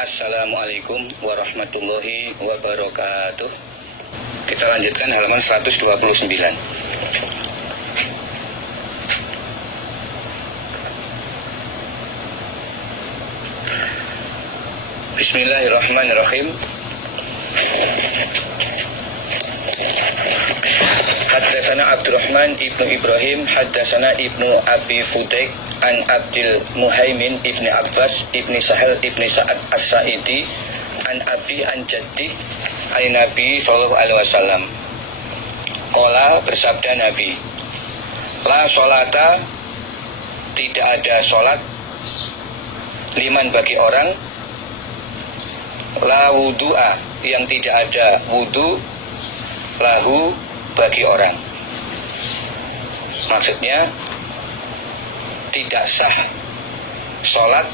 Assalamualaikum warahmatullahi wabarakatuh. Kita lanjutkan halaman 129. Bismillahirrahmanirrahim. Haddatsana Abdurrahman ibnu Ibrahim, haddatsana ibnu Abi Fudaik an Abdul Muhaimin ibni Abbas ibni Sahal ibni Sa'ad As-Sa'idi an Abi an Jaddi an Nabi sallallahu alaihi wasallam. Qala, bersabda Nabi, la sholata, tidak ada sholat, liman bagi orang, la wudu'a, yang tidak ada wudu, lahu, bagi orang. Maksudnya tidak sah sholat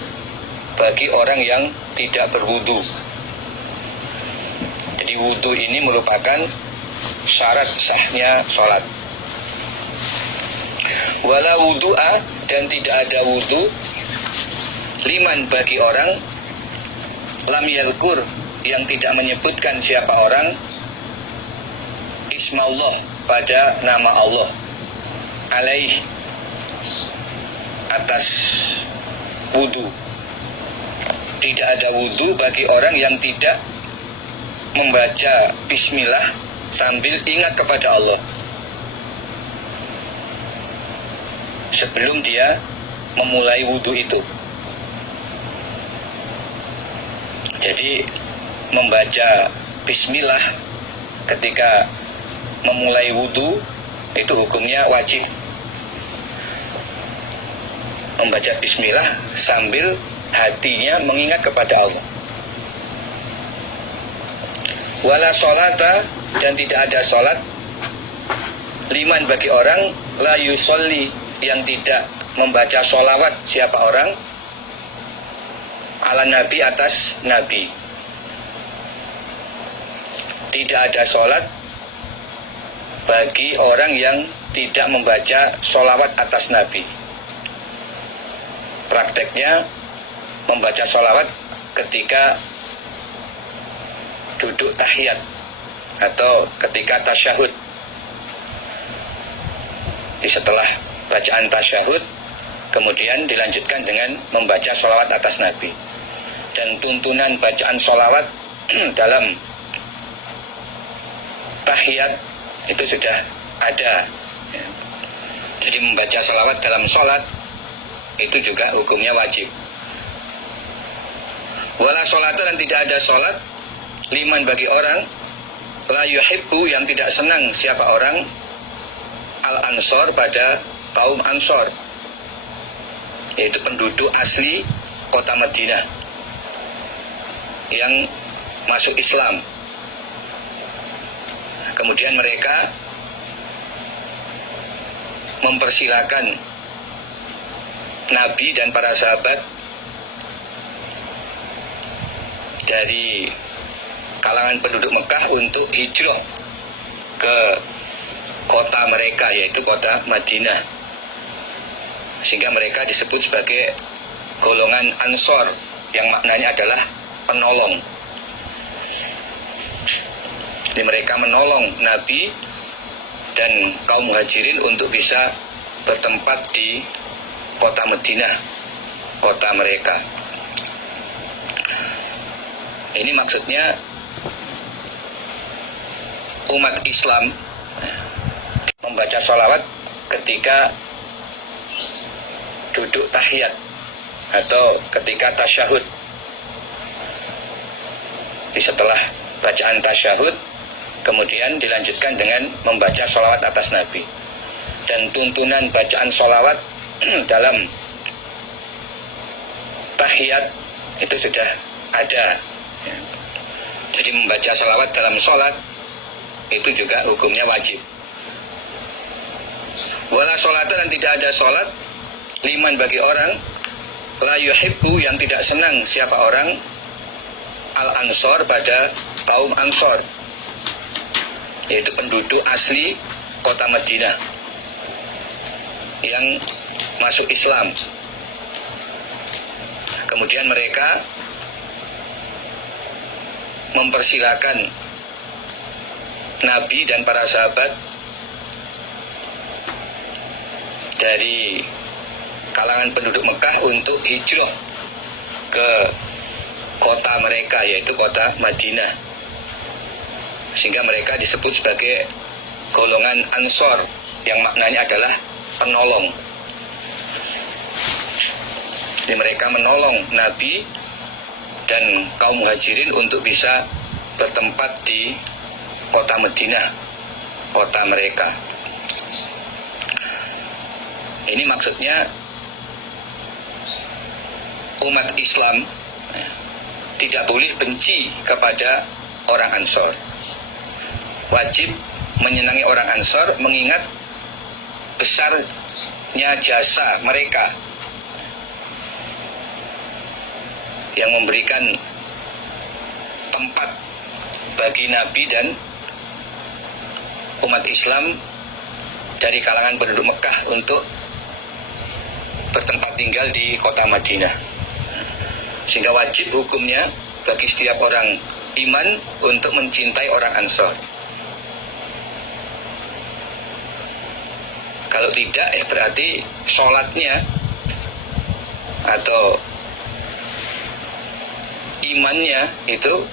bagi orang yang tidak berwudu. Jadi wudu ini merupakan syarat sahnya sholat. Wala wudu'a, dan tidak ada wudu, liman bagi orang, lam yadhkur, yang tidak menyebutkan siapa orang, ismallah, pada nama Allah, alaih, atas wudu. Tidak ada wudu bagi orang yang tidak membaca bismillah sambil ingat kepada Allah sebelum dia memulai wudu itu. Jadi membaca bismillah ketika memulai wudu itu hukumnya wajib. Membaca bismillah sambil hatinya mengingat kepada Allah. Wala sholata, dan tidak ada sholat, liman bagi orang, la yusolli, yang tidak membaca sholawat siapa orang, ala nabi, atas nabi. Tidak ada sholat bagi orang yang tidak membaca sholawat atas nabi. Prakteknya membaca sholawat ketika duduk tahiyat atau ketika tasyahud. Di setelah bacaan tasyahud kemudian dilanjutkan dengan membaca sholawat atas nabi. Dan tuntunan bacaan sholawat dalam tahiyat itu sudah ada. Jadi membaca sholawat dalam sholat itu juga hukumnya wajib. Wala sholata, dan tidak ada sholat, liman bagi orang, la yuhibbu, yang tidak senang siapa orang, al-ansor, pada kaum Ansor, yaitu penduduk asli kota Madinah yang masuk Islam. Kemudian mereka mempersilakan Nabi dan para sahabat dari kalangan penduduk Mekah untuk hijrah ke kota mereka, yaitu kota Madinah, sehingga mereka disebut sebagai golongan Ansor, yang maknanya adalah penolong. Jadi mereka menolong Nabi dan kaum muhajirin untuk bisa bertempat di kota Madinah, kota mereka. Ini maksudnya umat Islam membaca sholawat ketika duduk tahiyat atau ketika tasyahud. Di setelah bacaan tasyahud kemudian dilanjutkan dengan membaca sholawat atas Nabi. Dan tuntunan bacaan sholawat dalam tahiyat itu sudah ada. Jadi membaca sholawat dalam sholat itu juga hukumnya wajib. Wala sholata, dan tidak ada sholat, liman bagi orang, la yuhibbu, yang tidak senang siapa orang, al-ansor, pada kaum Ansor, yaitu penduduk asli kota Madinah yang masuk Islam. Kemudian mereka mempersilakan Nabi dan para sahabat dari kalangan penduduk Mekah untuk hijrah ke kota mereka, yaitu kota Madinah, sehingga mereka disebut sebagai golongan Ansor yang maknanya adalah penolong. Jadi mereka menolong Nabi dan kaum muhajirin untuk bisa bertempat di kota Madinah, kota mereka. Ini maksudnya umat Islam tidak boleh benci kepada orang Ansor. Wajib menyenangi orang Ansor, mengingat besarnya jasa mereka yang memberikan tempat bagi Nabi dan umat Islam dari kalangan penduduk Mekah untuk bertempat tinggal di kota Madinah. Sehingga wajib hukumnya bagi setiap orang iman untuk mencintai orang Ansor. Kalau tidak, berarti sholatnya atau imannya itu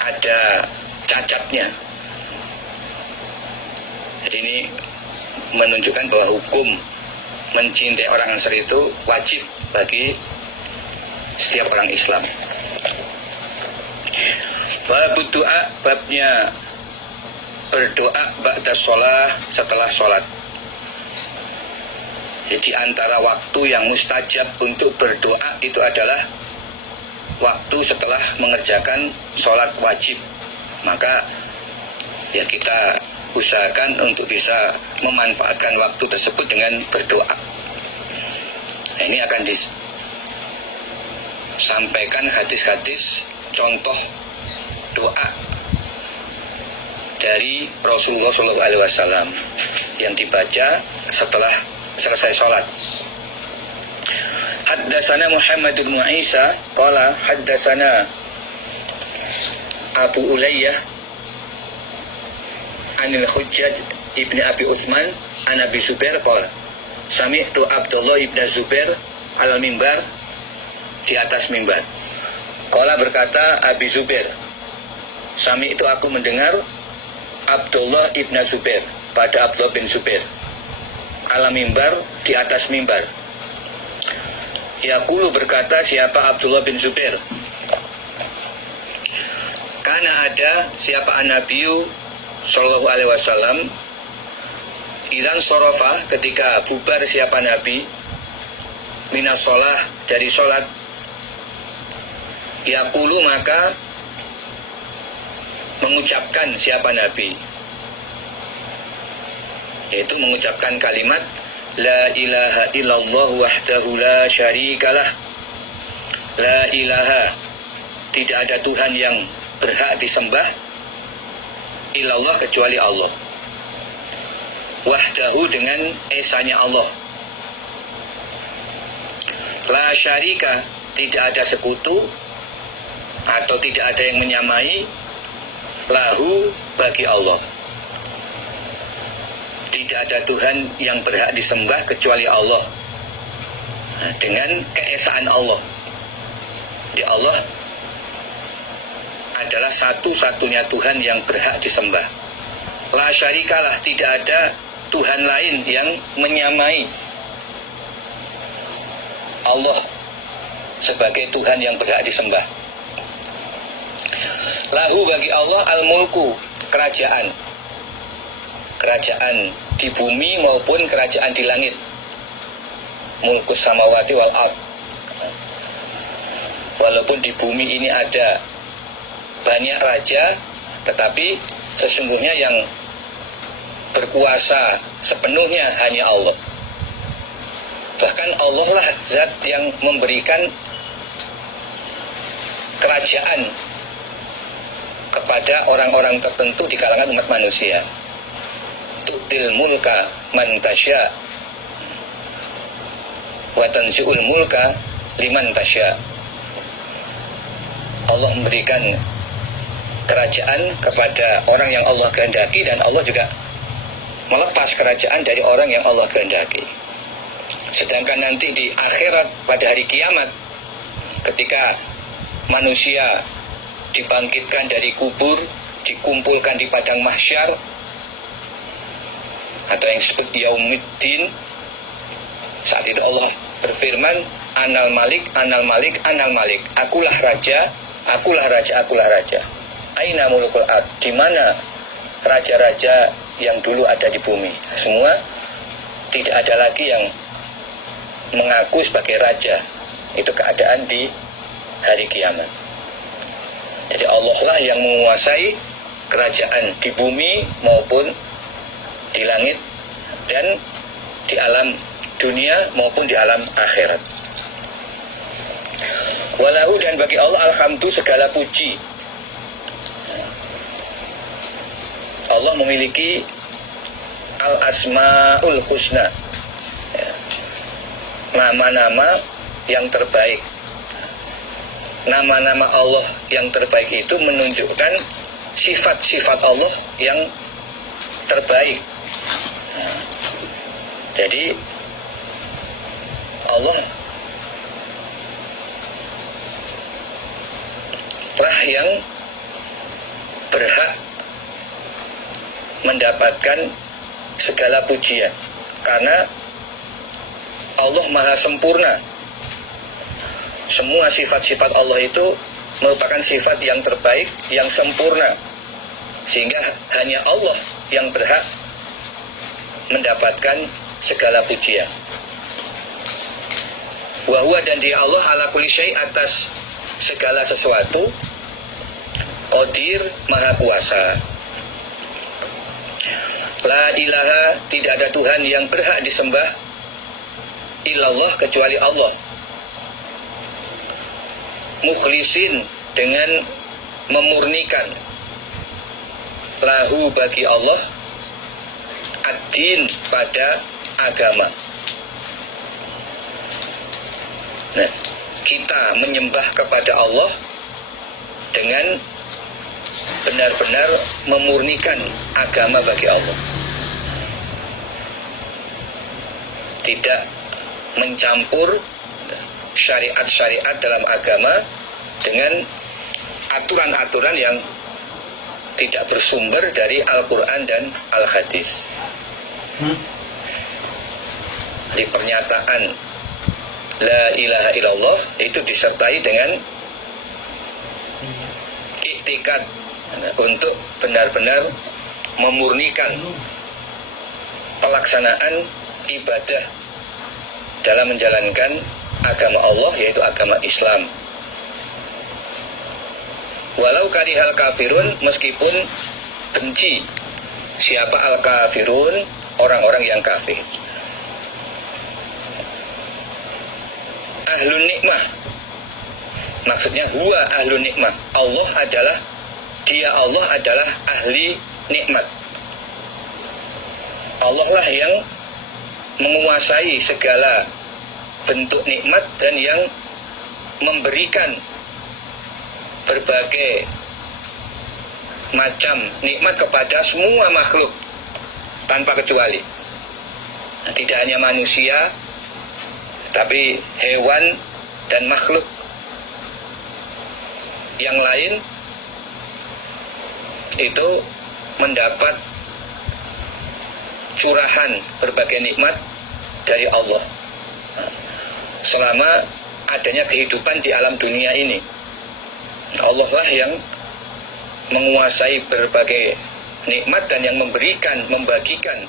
ada cacatnya. Jadi ini menunjukkan bahwa hukum mencintai orang Ansor itu wajib bagi setiap orang Islam. Bab doa, babnya berdoa ba'da sholat, setelah sholat. Jadi antara waktu yang mustajab untuk berdoa itu adalah waktu setelah mengerjakan sholat wajib. Maka ya kita usahakan untuk bisa memanfaatkan waktu tersebut dengan berdoa. Nah, ini akan disampaikan hadis-hadis contoh doa dari Rasulullah SAW yang dibaca setelah selesai sholat. Haddasana Muhammad bin Isa qala haddasana Abu Ulayyah Anil Hujjaj ibni Abi Uthman an Abi Zubair qala sami'tu Abdullah ibn Zubair al mimbar, di atas mimbar. Qala berkata Abi Zubair, sami'tu aku mendengar Abdullah ibn Zubair pada Abdullah bin Zubair al mimbar, di atas mimbar. Yaqulu berkata siapa Abdullah bin Zubair, karena ada siapa an-Nabiyu sallallahu alaihi wasallam idan sorofa, ketika bubar siapa Nabi minas sholah, dari sholat, yaqulu maka mengucapkan siapa Nabi, yaitu mengucapkan kalimat la ilaha illallah wahdahu la syarikalah, la ilaha, tidak ada Tuhan yang berhak disembah, illallah, kecuali Allah, wahdahu, dengan esanya Allah, la syarika, tidak ada sekutu atau tidak ada yang menyamai, lahu, bagi Allah, tidak ada Tuhan yang berhak disembah kecuali Allah, dengan keesaan Allah. Di Allah adalah satu-satunya Tuhan yang berhak disembah. La syarikalah, tidak ada Tuhan lain yang menyamai Allah sebagai Tuhan yang berhak disembah. Lahu, bagi Allah, al-mulku, kerajaan, kerajaan di bumi maupun kerajaan di langit. Mulkus samawati wal ard. Walaupun di bumi ini ada banyak raja, tetapi sesungguhnya yang berkuasa sepenuhnya hanya Allah. Bahkan Allah lah zat yang memberikan kerajaan kepada orang-orang tertentu di kalangan umat manusia. Tu'til mulka man tasya wa tanzi'ul mulka liman tasya. Allah memberikan kerajaan kepada orang yang Allah kehendaki, dan Allah juga melepas kerajaan dari orang yang Allah kehendaki. Sedangkan nanti di akhirat pada hari kiamat, ketika manusia dibangkitkan dari kubur, dikumpulkan di padang mahsyar atau yang disebut yaumuddin, saat itu Allah berfirman, Anal Malik, Anal Malik, Anal Malik. Akulah raja, akulah raja, akulah raja. Aina mulukul ard, di mana raja-raja yang dulu ada di bumi? Semua tidak ada lagi yang mengaku sebagai raja. Itu keadaan di hari kiamat. Jadi Allah lah yang menguasai kerajaan di bumi maupun di langit, dan di alam dunia maupun di alam akhirat. Walahu, dan bagi Allah alhamdu, segala puji. Allah memiliki al-asma'ul husna, nama-nama yang terbaik. Nama-nama Allah yang terbaik itu menunjukkan sifat-sifat Allah yang terbaik. Jadi Allah lah yang berhak mendapatkan segala pujian, karena Allah maha sempurna. Semua sifat-sifat Allah itu merupakan sifat yang terbaik, yang sempurna, sehingga hanya Allah yang berhak mendapatkan segala pujian. Wa huwa, dan dia Allah ala kulli syai', atas segala sesuatu, qadir, maha kuasa. La ilaha, tidak ada Tuhan yang berhak disembah illallah, kecuali Allah. Mukhlisin, dengan memurnikan, lahu, bagi Allah, ad-din, pada agama. Nah, kita menyembah kepada Allah dengan benar-benar memurnikan agama bagi Allah. Tidak mencampur syariat-syariat dalam agama dengan aturan-aturan yang tidak bersumber dari Al-Quran dan Al-Hadis. Di pernyataan La ilaha illallah itu disertai dengan iktikad untuk benar-benar memurnikan pelaksanaan ibadah dalam menjalankan agama Allah, yaitu agama Islam. Walau karihal kafirun, meskipun benci siapa al-kafirun, orang-orang yang kafir. Ahlun nikmah, maksudnya huwa ahlun nikmah, Allah adalah, dia Allah adalah ahli nikmat. Allah lah yang menguasai segala bentuk nikmat dan yang memberikan berbagai macam nikmat kepada semua makhluk tanpa kecuali. Tidak hanya manusia, tapi hewan dan makhluk yang lain itu mendapat curahan berbagai nikmat dari Allah selama adanya kehidupan di alam dunia ini. Allah lah yang menguasai berbagai nikmat dan yang memberikan, membagikan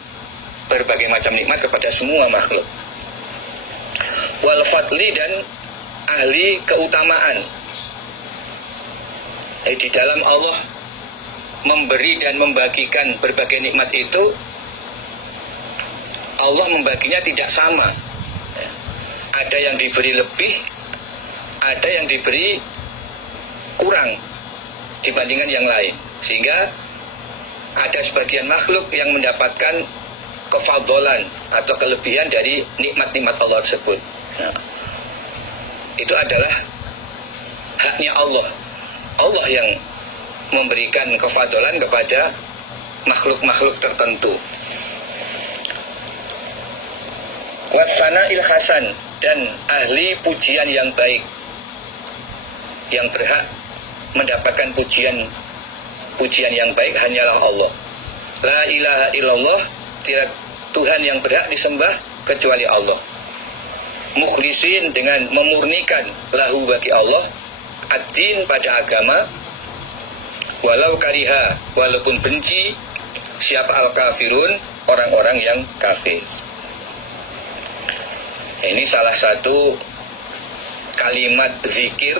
berbagai macam nikmat kepada semua makhluk. Wal fadli, dan ahli keutamaan. Di dalam Allah memberi dan membagikan berbagai nikmat itu, Allah membaginya tidak sama. Ada yang diberi lebih, ada yang diberi kurang dibandingkan yang lain, sehingga ada sebagian makhluk yang mendapatkan kefadholan atau kelebihan dari nikmat-nikmat Allah tersebut. Nah, itu adalah haknya Allah. Allah yang memberikan kefadolan kepada makhluk-makhluk tertentu. Wasana ilhasan, dan ahli pujian yang baik, yang berhak mendapatkan pujian yang baik hanyalah Allah. La ilaha illallah, tidak Tuhan yang berhak disembah kecuali Allah. Mukhlisin, dengan memurnikan lahu bagi Allah, ad-din pada agama, walau kariha, walaupun benci siapa al-kafirun, orang-orang yang kafir. Ini salah satu kalimat zikir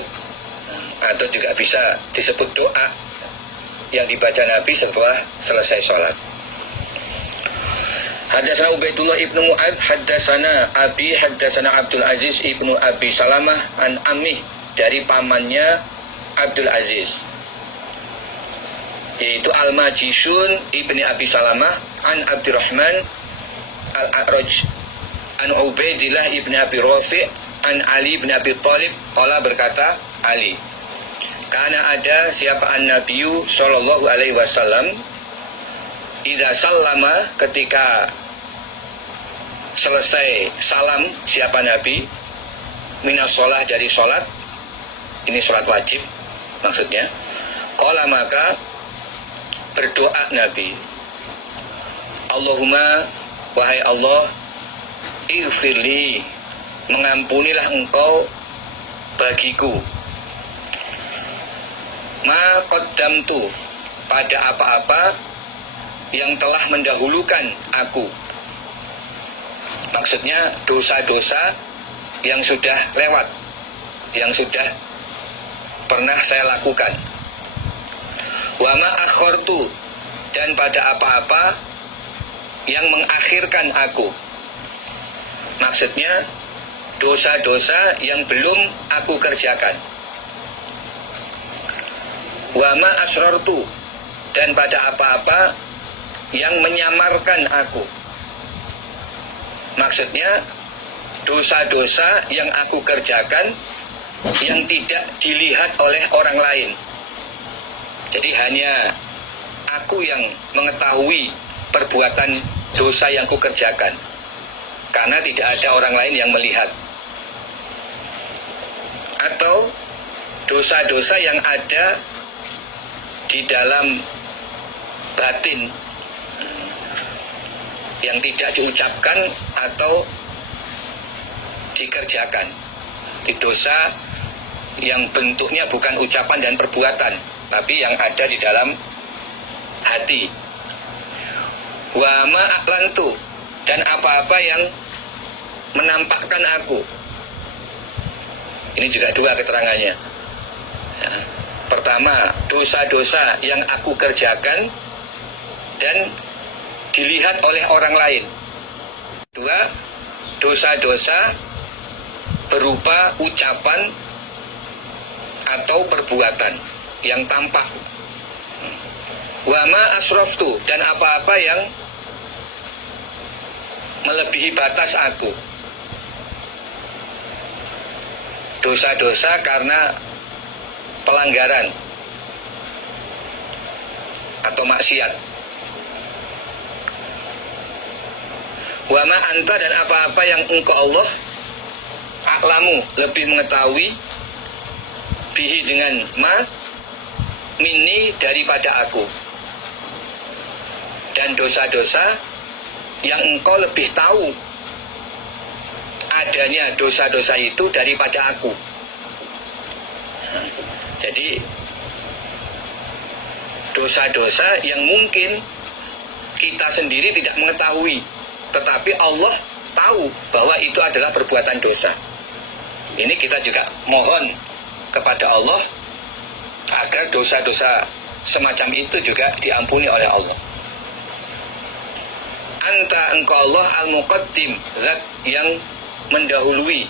atau juga bisa disebut doa yang dibaca Nabi setelah selesai sholat. Haddatsana Ubaidullah ibnu Mu'ad, haddatsana Abi, haddatsana Abdul Aziz ibnu Abi Salamah an Ammi, dari pamannya Abdul Aziz, yaitu Al-Majishun ibni Abi Salamah an Abdurrahman Al-A'raj an Ubaidillah ibni Abi Rafi' an Ali ibn Abi Thalib, qala, berkata Ali, karena ada siapa an-Nabiyyu sallallahu alaihi wasallam, idza sallama, ketika selesai salam siapa Nabi, minas sholah, dari sholat, ini sholat wajib maksudnya, qala, maka berdoa Nabi, Allahumma, wahai Allah, ighfirli, mengampunilah engkau bagiku, ma qaddamtu, pada apa-apa yang telah mendahulukan aku, maksudnya dosa-dosa yang sudah lewat, yang sudah pernah saya lakukan, wa ma akhartu, dan pada apa-apa yang mengakhirkan aku, maksudnya dosa-dosa yang belum aku kerjakan, wa ma asrartu, dan pada apa-apa yang menyamarkan aku, maksudnya dosa-dosa yang aku kerjakan yang tidak dilihat oleh orang lain. Jadi hanya aku yang mengetahui perbuatan dosa yang aku kerjakan, karena tidak ada orang lain yang melihat. Atau dosa-dosa yang ada di dalam batin, yang tidak diucapkan atau dikerjakan. Di dosa yang bentuknya bukan ucapan dan perbuatan, tapi yang ada di dalam hati. Wa ma a'lantu, dan apa-apa yang menampakkan aku. Ini juga dua keterangannya. Ya. Pertama, dosa-dosa yang aku kerjakan dan dilihat oleh orang lain. Dua, dosa-dosa berupa ucapan atau perbuatan yang tampak. Wa ma asraftu, dan apa-apa yang melebihi batas aku. Dosa-dosa karena pelanggaran atau maksiat. Wa ma anta, dan apa-apa yang engkau Allah a'lamu, lebih mengetahui, bihi, dengan ma, minni, daripada aku. Dan dosa-dosa yang engkau lebih tahu adanya dosa-dosa itu daripada aku. Jadi dosa-dosa yang mungkin kita sendiri tidak mengetahui, tetapi Allah tahu bahwa itu adalah perbuatan dosa. Ini kita juga mohon kepada Allah agar dosa-dosa semacam itu juga diampuni oleh Allah. Anta, engkau Allah, al-muqaddim, zat yang mendahului.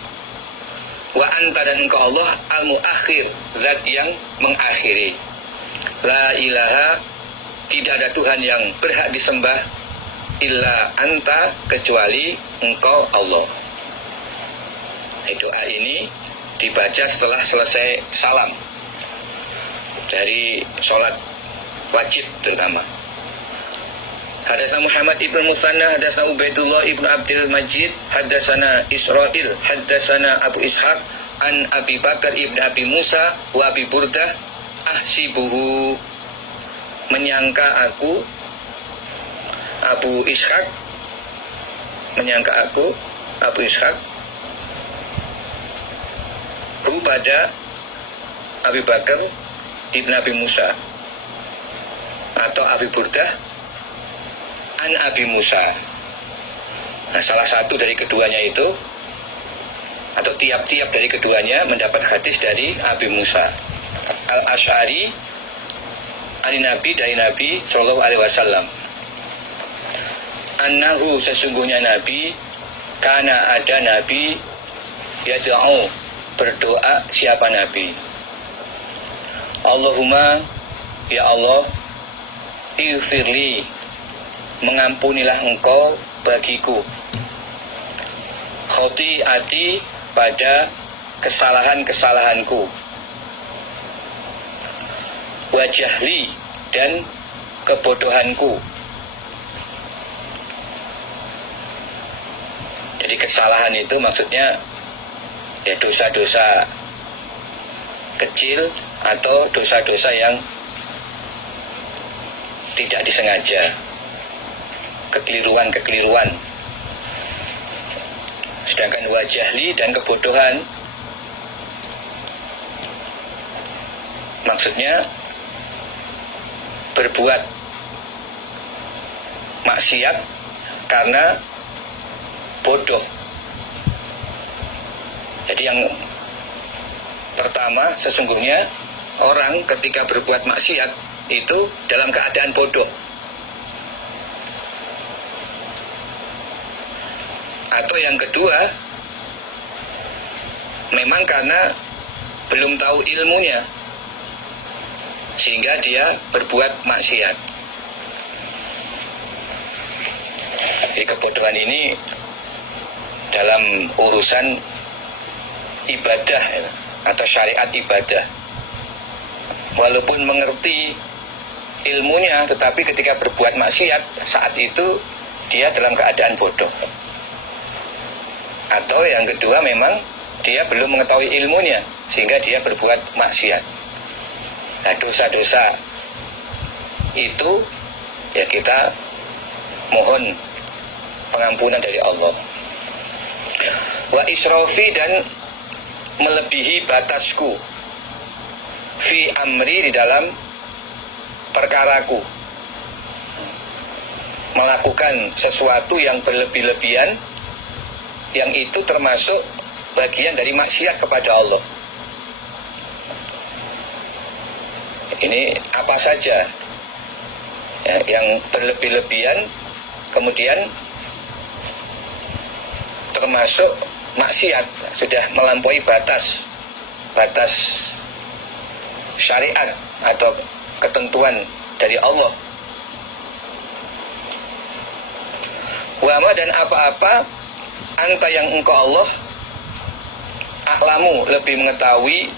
Wa anta, dan engkau Allah, al-muakhir, zat yang mengakhiri. La ilaha, tidak ada Tuhan yang berhak disembah illa anta, kecuali engkau Allah. Doa ini dibaca setelah selesai salam dari sholat wajib terutama. Hadatsana Muhammad ibn Musanna, hadatsana Ubaidullah ibn Abdul Majid, hadatsana Israil, hadatsana Abu Ishaq an Abi Bakar ibn Abi Musa wa Abi Burdah, ahsibuhu, menyangka aku, Abu Ishaq menyangka aku, Abu Ishaq pada Abi Bakar ibn Abi Musa atau Abi Burdah an Abi Musa. Nah, salah satu dari keduanya itu atau tiap-tiap dari keduanya mendapat hadis dari Abi Musa Al-Asy'ari dari Nabi Shallallahu Alaihi Wasallam. Annahu, sesungguhnya Nabi, karena ada Nabi yad'u, berdoa. Siapa Nabi? Allahumma, ya Allah, ighfirli, mengampunilah engkau bagiku, khoti'ati, pada kesalahan-kesalahanku, wajahli, dan kebodohanku. Jadi kesalahan itu maksudnya ya dosa-dosa kecil atau dosa-dosa yang tidak disengaja, kekeliruan. Sedangkan wajahli dan kebodohan maksudnya berbuat maksiat karena bodoh. Jadi yang pertama, sesungguhnya orang ketika berbuat maksiat itu dalam keadaan bodoh. Atau yang kedua, memang karena belum tahu ilmunya sehingga dia berbuat maksiat. Jadi kebodohan ini dalam urusan ibadah atau syariat ibadah, walaupun mengerti ilmunya, tetapi ketika berbuat maksiat saat itu dia dalam keadaan bodoh. Atau yang kedua, memang dia belum mengetahui ilmunya sehingga dia berbuat maksiat. Nah, dosa-dosa itu ya kita mohon pengampunan dari Allah. Wa israfi, dan melebihi batasku, fi amri, di dalam perkaraku, melakukan sesuatu yang berlebih-lebihan, yang itu termasuk bagian dari maksiat kepada Allah. Ini apa saja ya, yang berlebih-lebihan kemudian termasuk maksiat, sudah melampaui batas syariat atau ketentuan dari Allah. Wama, dan apa-apa anta yang engkau Allah aklamu, lebih mengetahui,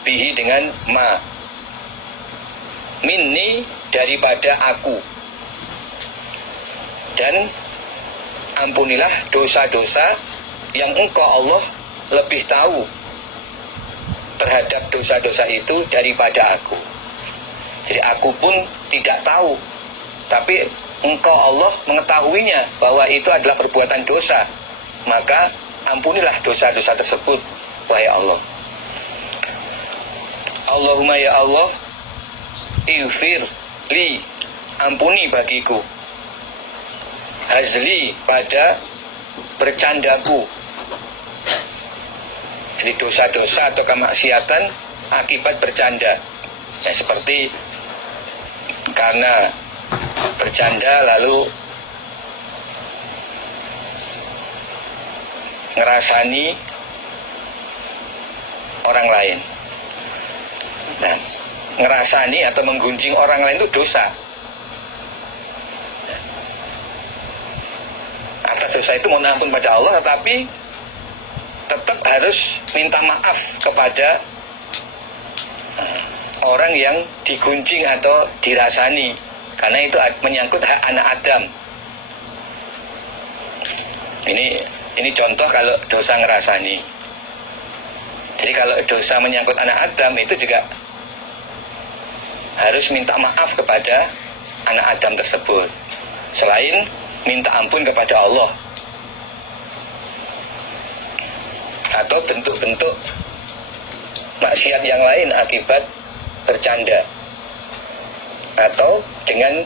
bihi, dengan ma, minni, daripada aku, dan ampunilah dosa-dosa yang engkau Allah lebih tahu terhadap dosa-dosa itu daripada aku. Jadi aku pun tidak tahu, tapi engkau Allah mengetahuinya bahwa itu adalah perbuatan dosa, maka ampunilah dosa-dosa tersebut, wahai Allah. Allahumma, ya Allah, ighfir li, ampuni bagiku, hazli, pada bercandaku. Jadi dosa-dosa atau kemaksiatan akibat bercanda, ya, seperti karena bercanda lalu ngerasani orang lain. Nah, ngerasani atau menggunjing orang lain itu dosa. Atas dosa itu mohon ampun pada Allah, tetapi tetap harus minta maaf kepada orang yang diguncing atau dirasani, karena itu menyangkut hak anak Adam. Ini contoh kalau dosa ngerasani. Jadi kalau dosa menyangkut anak Adam itu juga harus minta maaf kepada anak Adam tersebut, selain minta ampun kepada Allah. Atau bentuk-bentuk maksiat yang lain akibat bercanda, atau dengan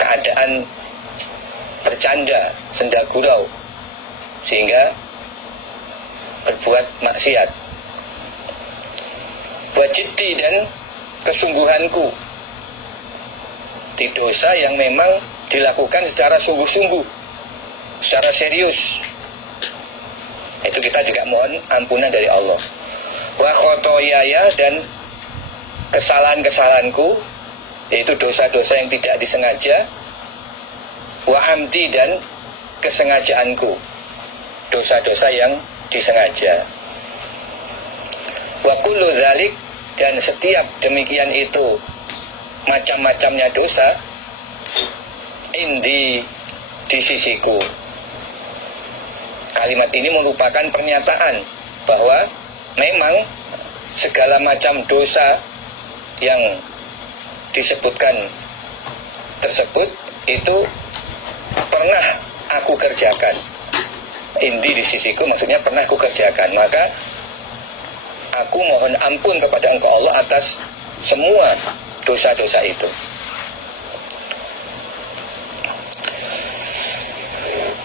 keadaan bercanda, senda gurau, sehingga berbuat maksiat. Wajibti, dan kesungguhanku di dosa yang memang dilakukan secara sungguh-sungguh, secara serius. Itu kita juga mohon ampunan dari Allah. Wa khotoyaya, dan kesalahan-kesalahanku, yaitu dosa-dosa yang tidak disengaja. Wa amdi, dan kesengajaanku, dosa-dosa yang disengaja. Wa kullu dzalik, dan setiap demikian itu macam-macamnya dosa, indi, di sisiku. Kalimat ini merupakan pernyataan bahwa memang segala macam dosa yang disebutkan tersebut itu pernah aku kerjakan. Indi, di sisiku, maksudnya pernah aku kerjakan. Maka aku mohon ampun kepada Engkau Allah atas semua dosa-dosa itu.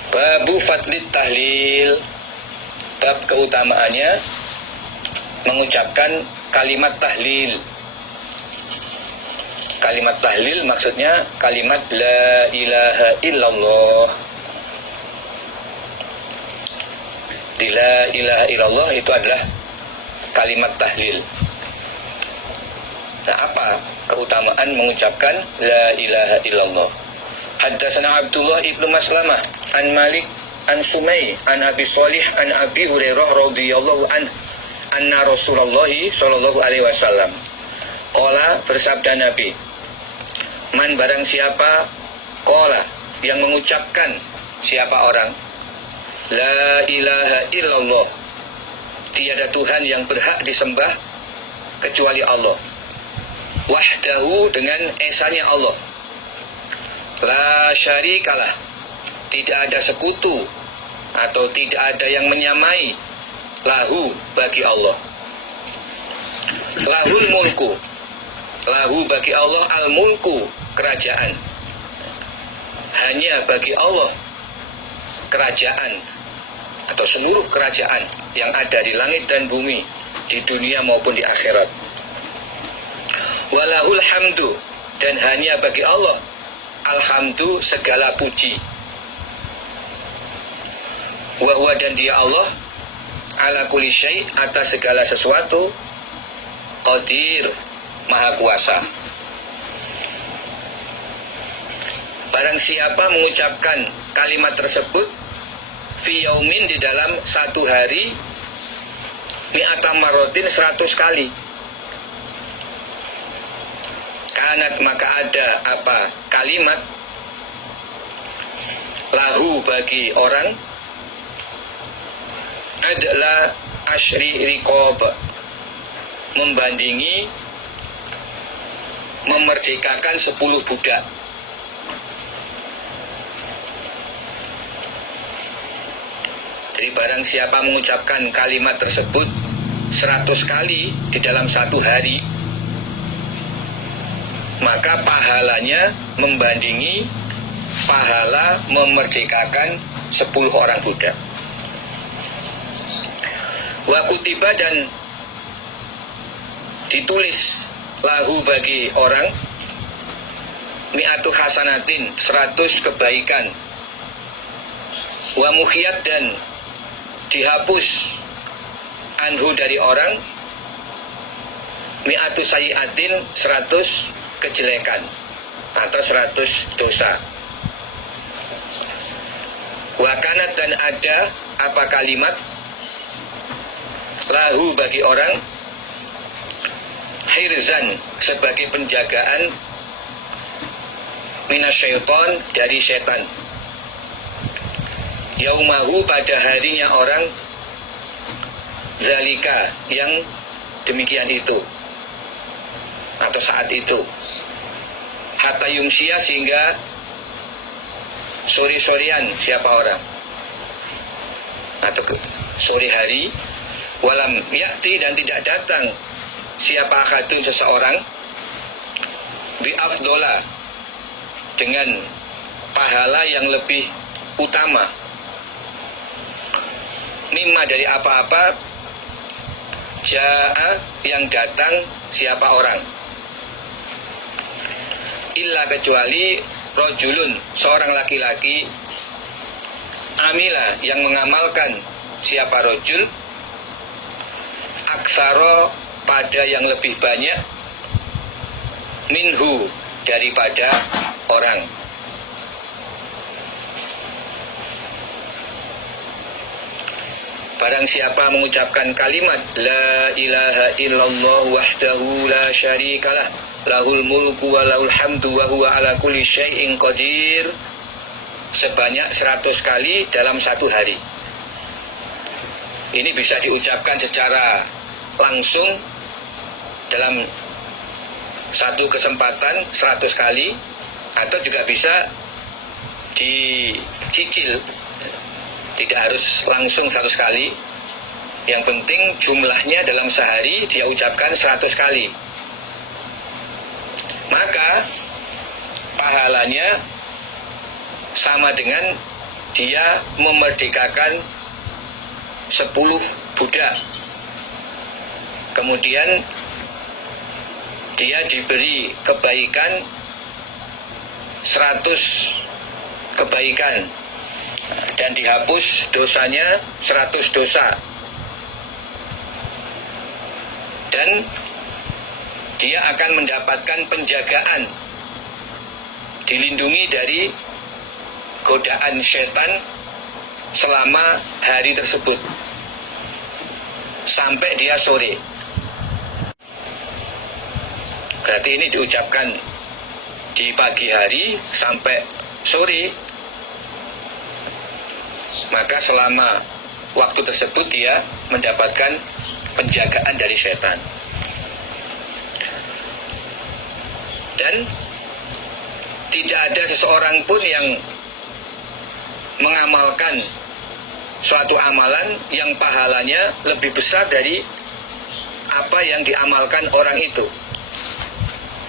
Babu fadlit tahlil, bab keutamaannya mengucapkan kalimat tahlil. Kalimat tahlil maksudnya kalimat la ilaha illallah. Di la ilaha illallah itu adalah kalimat tahlil. Nah, apa keutamaan mengucapkan la ilaha illallah? Haddatsana Abdullah ibnu Maslamah an Malik an Sumay an Abi Shalih an Abi Hurairah radhiyallahu anna Rasulullah sallallahu alaihi wasallam qala, bersabda Nabi, man, barang siapa, qala, yang mengucapkan, siapa orang, la ilaha illallah, tiada Tuhan yang berhak disembah kecuali Allah, wahdahu, dengan esanya Allah, la syarikalah, tidak ada sekutu atau tidak ada yang menyamai, lahu, bagi Allah, lahul mulku, lahu, bagi Allah, al mulku, kerajaan, hanya bagi Allah kerajaan atau seluruh kerajaan yang ada di langit dan bumi, di dunia maupun di akhirat. Walahul hamdu, dan hanya bagi Allah alhamdu, segala puji. Wa dan dia Allah ala kulli syai', atas segala sesuatu, qadir, maha kuasa. Barang siapa mengucapkan kalimat tersebut fi yaumin, di dalam satu hari, mi'ata marratin, 100 kali, kanat, maka ada apa kalimat, lahu, bagi orang, adalah asyri riqab, membandingi memerdekakan 10 budak. Jadi barang siapa mengucapkan kalimat tersebut 100 kali di dalam satu hari, maka pahalanya membandingi pahala memerdekakan 10 orang budak. Wa kutiba, dan ditulis lahu, bagi orang, mi'atu hasanatin, 100 kebaikan. Wa mukhiyat, dan dihapus anhu, dari orang, mi'atu sayiatin, 100 kejelekan atau 100 dosa. Wa kanat, dan ada apa kalimat, lahu, bagi orang, hirzan sebagai penjagaan minasyaiton dari setan. Yaumahu pada harinya orang zalika yang demikian itu atau saat itu. Hatta yumsia sehingga sore-sorean siapa orang atau sore hari. Walam yakti dan tidak datang siapa akadun seseorang bi afdola dengan pahala yang lebih utama mimma dari apa-apa jaa yang datang siapa orang, illa kecuali rojulun seorang laki-laki amila yang mengamalkan siapa rojul aksaro pada yang lebih banyak minhu daripada orang. Barang siapa mengucapkan kalimat la ilaha illallah wahdahu la syarikalah lahul mulku wa lahul hamdu wa huwa ala kulli syai'in qadir sebanyak 100 kali dalam satu hari. Ini bisa diucapkan secara langsung dalam satu kesempatan 100 kali atau juga bisa dicicil, tidak harus langsung 100 kali. Yang penting jumlahnya dalam sehari dia ucapkan 100 kali. Maka pahalanya sama dengan dia memerdekakan 10 budak. Kemudian dia diberi kebaikan 100 kebaikan dan dihapus dosanya 100 dosa. Dan dia akan mendapatkan penjagaan, dilindungi dari godaan setan selama hari tersebut sampai dia sore. Berarti ini diucapkan di pagi hari sampai sore, maka selama waktu tersebut dia mendapatkan penjagaan dari setan. Dan tidak ada seseorang pun yang mengamalkan suatu amalan yang pahalanya lebih besar dari apa yang diamalkan orang itu,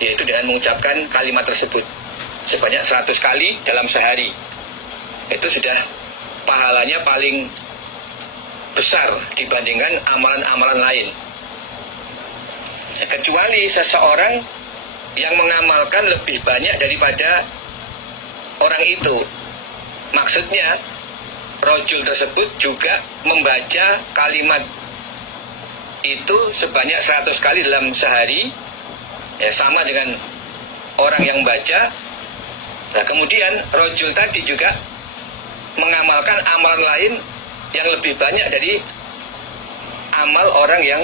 yaitu dengan mengucapkan kalimat tersebut sebanyak 100 kali dalam sehari. Itu sudah pahalanya paling besar dibandingkan amalan-amalan lain. Kecuali seseorang yang mengamalkan lebih banyak daripada orang itu. Maksudnya rojul tersebut juga membaca kalimat itu sebanyak 100 kali dalam sehari, ya sama dengan orang yang baca. Nah, kemudian rojul tadi juga mengamalkan amalan lain yang lebih banyak dari amal orang yang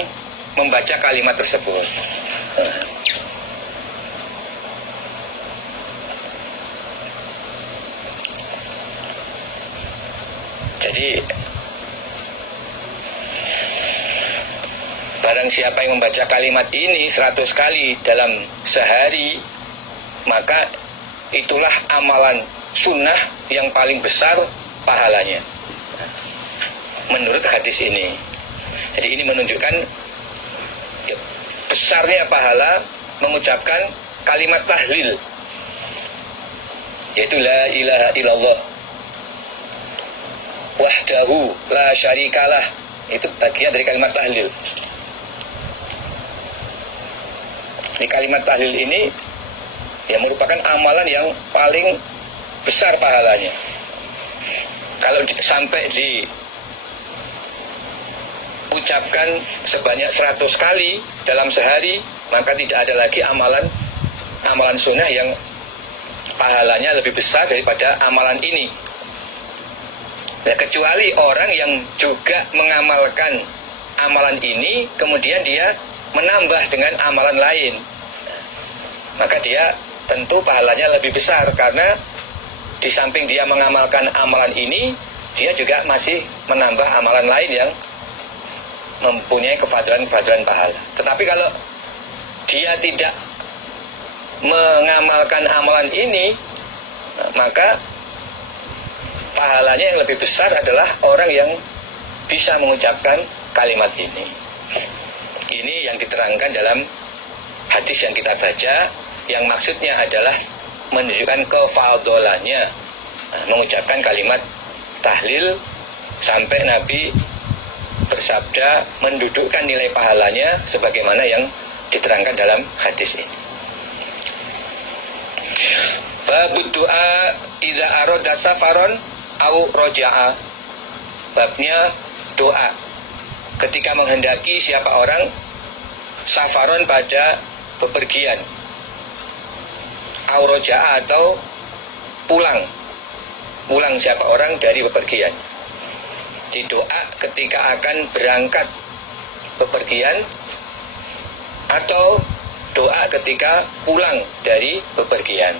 membaca kalimat tersebut. Jadi barang siapa yang membaca kalimat ini 100 kali dalam sehari, maka itulah amalan sunnah yang paling besar pahalanya menurut hadis ini. Jadi ini menunjukkan besarnya pahala mengucapkan kalimat tahlil, yaitu la ilaha illallah wahdahu la syarikalah. Itu bagian dari kalimat tahlil. Di kalimat tahlil ini ya merupakan amalan yang paling besar pahalanya. Kalau sampai diucapkan sebanyak 100 kali dalam sehari, maka tidak ada lagi amalan sunnah yang pahalanya lebih besar daripada amalan ini. Nah, kecuali orang yang juga mengamalkan amalan ini, kemudian dia menambah dengan amalan lain, maka dia tentu pahalanya lebih besar, karena di samping dia mengamalkan amalan ini, dia juga masih menambah amalan lain yang mempunyai kefadilan pahala. Tetapi kalau dia tidak mengamalkan amalan ini, maka pahalanya yang lebih besar adalah orang yang bisa mengucapkan kalimat ini. Ini yang diterangkan dalam hadis yang kita baca, yang maksudnya adalah menunjukkan kefadolahnya mengucapkan kalimat tahlil, sampai Nabi bersabda mendudukkan nilai pahalanya sebagaimana yang diterangkan dalam hadis ini. Babud doa idza arada safaron au roja'a. Babnya doa ketika menghendaki siapa orang safaron pada bepergian, au roja'a atau pulang siapa orang dari bepergian. Di doa ketika akan berangkat bepergian atau doa ketika pulang dari bepergian.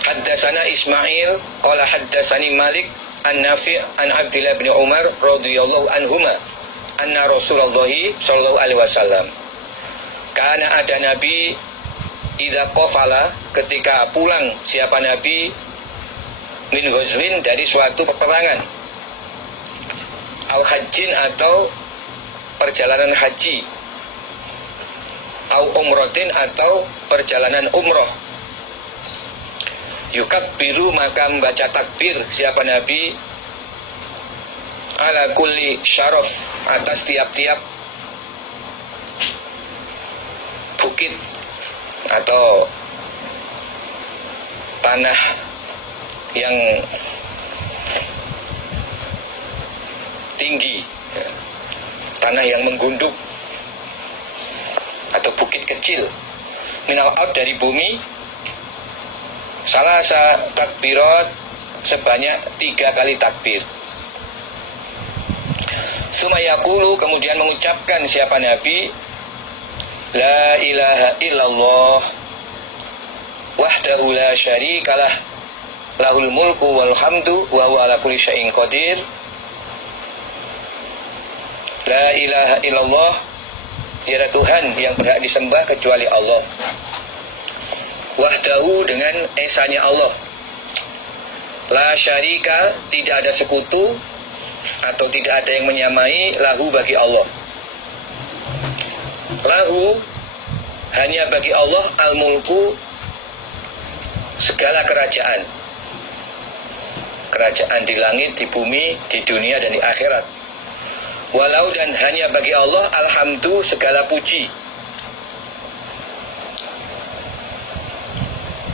Haddatsana Ismail qala haddatsani Malik an-Nafi' an Abdullah bin Umar radhiyallahu anhuma anna Rasulullah sallallahu alaihi wasallam kana ada Nabi idza qafala, ketika pulang siapa Nabi min ghazwin, dari suatu peperangan, au hajjin atau perjalanan haji, au umrotin atau perjalanan umroh, yukabbiru, maka membaca takbir siapa Nabi ala kulli syaraf, atas tiap-tiap bukit atau tanah yang tinggi, tanah yang menggunduk atau bukit kecil, minal ard, dari bumi, salasa takbirat, sebanyak 3 kali takbir. Sumayaqulu, kemudian mengucapkan siapa Nabi la ilaha illallah wahdahu la syarikalah lahul mulku wal hamdu wa huwa ala kulli syai'in qadir. La ilaha illallah, tiada Tuhan yang berhak disembah kecuali Allah. Wahdahu, dengan esanya Allah. La syarika, tidak ada sekutu atau tidak ada yang menyamai, lahu, bagi Allah. Lahu, hanya bagi Allah, al-mulku, segala kerajaan. Kerajaan di langit, di bumi, di dunia dan di akhirat. Walau, dan hanya bagi Allah, alhamdu, segala puji.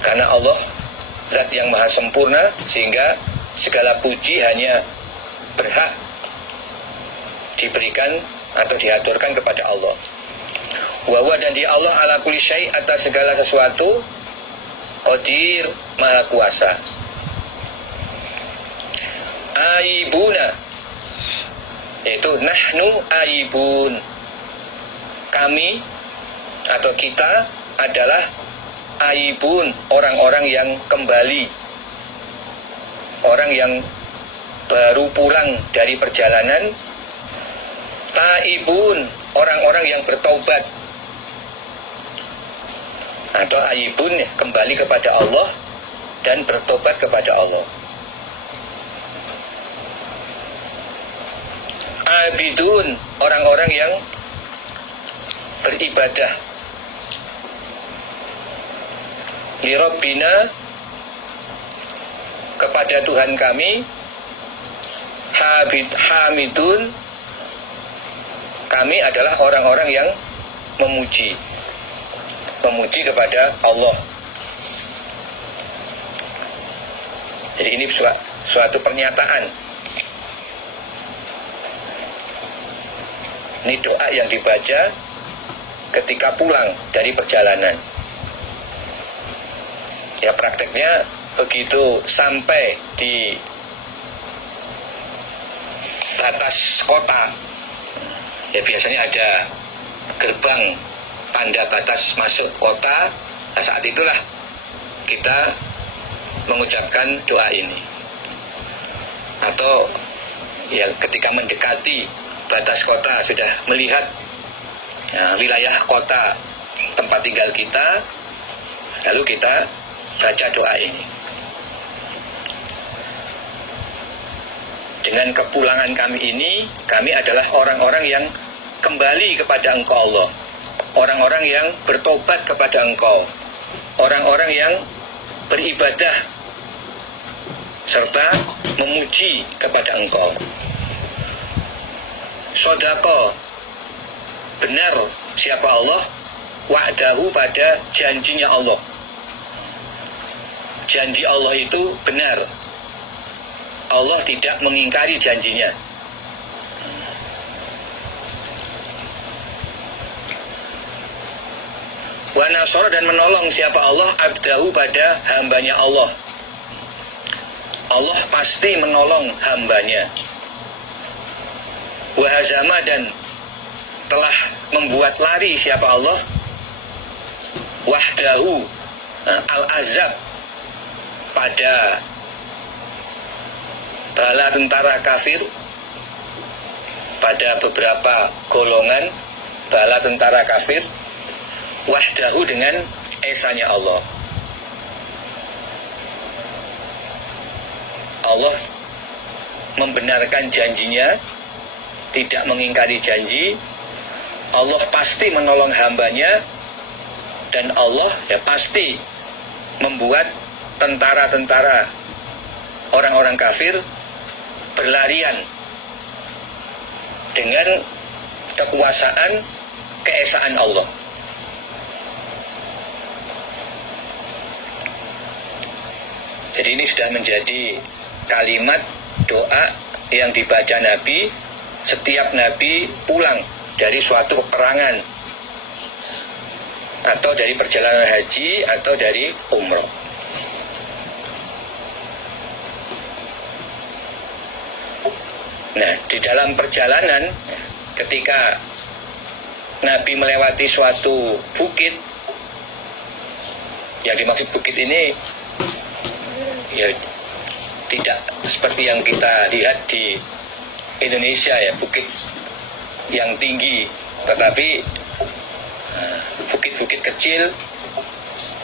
Karena Allah zat yang maha sempurna, sehingga segala puji hanya berhak diberikan atau diaturkan kepada Allah. Wa huwa, dan dia Allah ala kulli syai', atas segala sesuatu, qadir, maha kuasa. Aibuna, yaitu nahnu aibun, kami atau kita adalah aibun, orang-orang yang kembali, orang yang baru pulang dari perjalanan. Taibun, orang-orang yang bertaubat, atau aibun, kembali kepada Allah dan bertobat kepada Allah. Abidun, orang-orang yang beribadah. Li Rabbina, kepada Tuhan kami. Hamidun, kami adalah orang-orang yang memuji kepada Allah. Jadi ini suatu pernyataan. Ini doa yang dibaca ketika pulang dari perjalanan. Ya, prakteknya begitu sampai di batas kota, ya biasanya ada gerbang tanda batas masuk kota. Nah, saat itulah kita mengucapkan doa ini. Atau ya ketika mendekati batas kota, sudah melihat wilayah kota tempat tinggal kita, lalu kita baca doa ini. Dengan kepulangan kami ini, kami adalah orang-orang yang kembali kepada Engkau Allah, orang-orang yang bertobat kepada Engkau, orang-orang yang beribadah serta memuji kepada Engkau. Sodako, benar siapa Allah, wa'dahu, pada janjinya Allah. Janji Allah itu benar, Allah tidak mengingkari janjinya. Wa nasara, dan menolong siapa Allah, abdahu, pada hambanya Allah. Allah pasti menolong hambanya. Wa hazama, dan telah membuat lari siapa Allah, wahdahu, al-azab, pada bala tentara kafir, pada beberapa golongan bala tentara kafir, wahdahu, dengan esanya Allah. Allah membenarkan janjinya, tidak mengingkari janji. Allah pasti menolong hambanya, dan Allah ya pasti membuat tentara-tentara orang-orang kafir berlarian dengan kekuasaan, keesaan Allah. Jadi ini sudah menjadi kalimat doa yang dibaca Nabi setiap Nabi pulang dari suatu peperangan, atau dari perjalanan haji, atau dari umroh. Nah, di dalam perjalanan, ketika Nabi melewati suatu bukit, yang dimaksud bukit ini ya tidak seperti yang kita lihat di Indonesia, ya, bukit yang tinggi, tetapi bukit-bukit kecil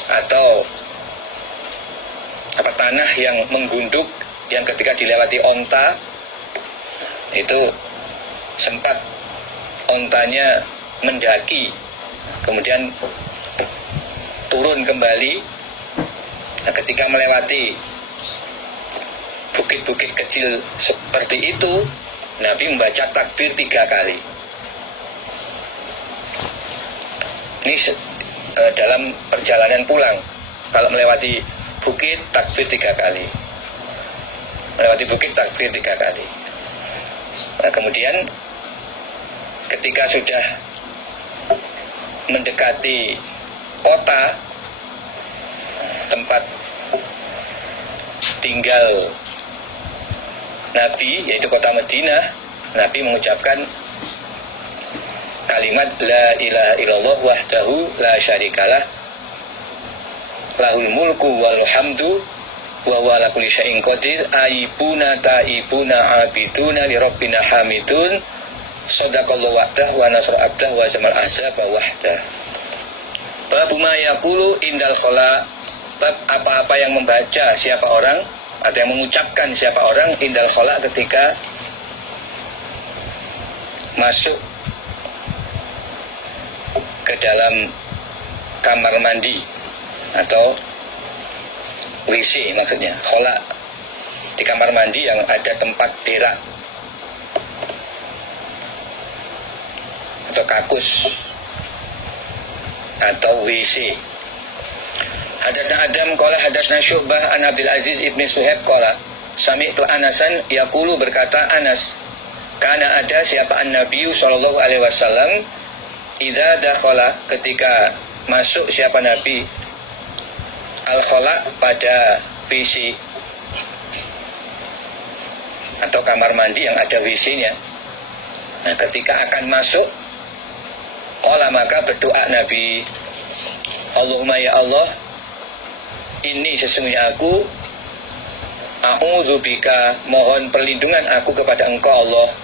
atau tanah yang menggunduk, yang ketika dilewati onta itu sempat ontanya mendaki, kemudian turun kembali. Nah, ketika melewati bukit-bukit kecil seperti itu, Nabi membaca takbir 3 kali. Ini dalam perjalanan pulang. Kalau melewati bukit, takbir 3 kali. Melewati bukit, takbir 3 kali. Nah, kemudian ketika sudah mendekati kota tempat tinggal Nabi, yaitu kota Madinah, Nabi mengucapkan kalimat la ilaha illallah wahdahu la syarikalah lahul mulku wal hamdu wa huwa ala kulli syai'in qadir aibuna taibuna abiduna li rabbina hamidun sadaqallahu wa'dah wa nasra abdah wa zamal ahzab wahdah. Bab ma yaqulu indal khala, bab apa-apa yang membaca siapa orang atau yang mengucapkan siapa orang indal khala, ketika masuk ke dalam kamar mandi atau WC, maksudnya khala di kamar mandi yang ada tempat berak atau kakus atau WC. Hadatsna Adam qala hadatsna Syu'bah an Abdul Aziz ibni Suhaib qala sami'tu Anasan yaqulu, berkata Anas, karena ada siapa Nabi sallallahu alaihi wasallam idza dakhala, ketika masuk siapa Nabi al-khala, pada WC atau kamar mandi yang ada WC-nya. Nah, ketika akan masuk Qala maka berdoa Nabi, Allahumma ya Allah, ini sesungguhnya aku a'udzubika, mohon perlindungan aku kepada Engkau Allah,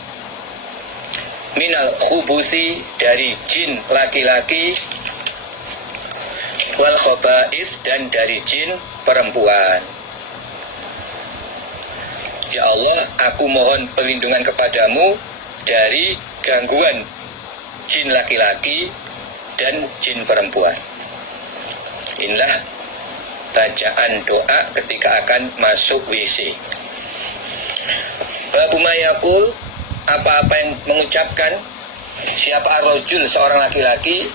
minal khubusi, dari jin laki-laki, wal khaba'ith, dan dari jin perempuan. Ya Allah, aku mohon perlindungan kepadamu dari gangguan jin laki-laki dan jin perempuan. Inilah bacaan doa ketika akan masuk WC. Babu mayakul, apa-apa yang mengucapkan siapa ar-rajul, seorang laki-laki,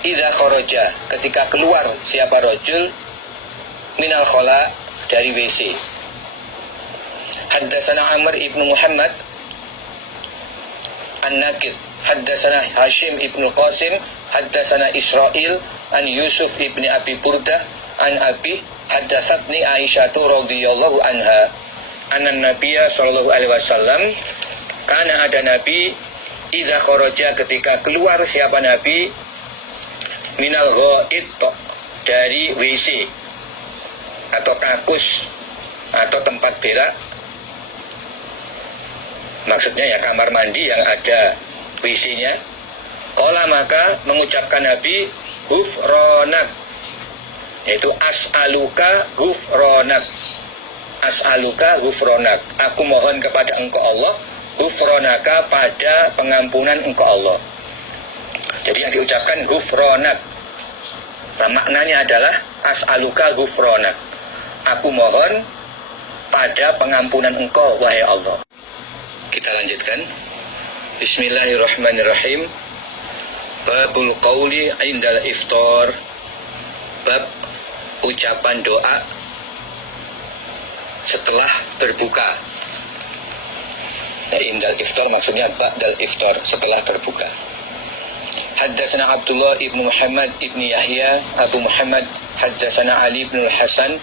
idza kharaja, ketika keluar siapa rajul, minal khala, dari WC. Haddatsana Amr ibnu Muhammad An-Nakid, haddatsana Hashim ibnu Qasim, haddatsana Israil an Yusuf ibni Abi Burdah an Abi, haddatsatni Aisyah radhiyallahu anha anna Nabiyya sallallahu alaihi wasallam, karena ada Nabi idza kharaja, ketika keluar siapa Nabi, minal ghaid, dari WC atau kakus atau tempat berak, maksudnya ya kamar mandi yang ada WC-nya. Qala maka mengucapkan Nabi, ghufranak, yaitu as'aluka ghufranak, as'aluka ghufranak, aku mohon kepada Engkau Allah, ghufranaka, pada pengampunan Engkau Allah. Jadi yang diucapkan ghufranak, nah, maknanya adalah as'aluka ghufranak, aku mohon pada pengampunan Engkau wahai Allah. Kita lanjutkan. Bismillahirrahmanirrahim. Babul qawli indal iftar, bab ucapan doa setelah berbuka. Indal iftar maksudnya ba'dal iftar, setelah berbuka. Haddatsana Abdullah ibnu Muhammad ibni Yahya Abu Muhammad, haddatsana Ali ibn al-Hasan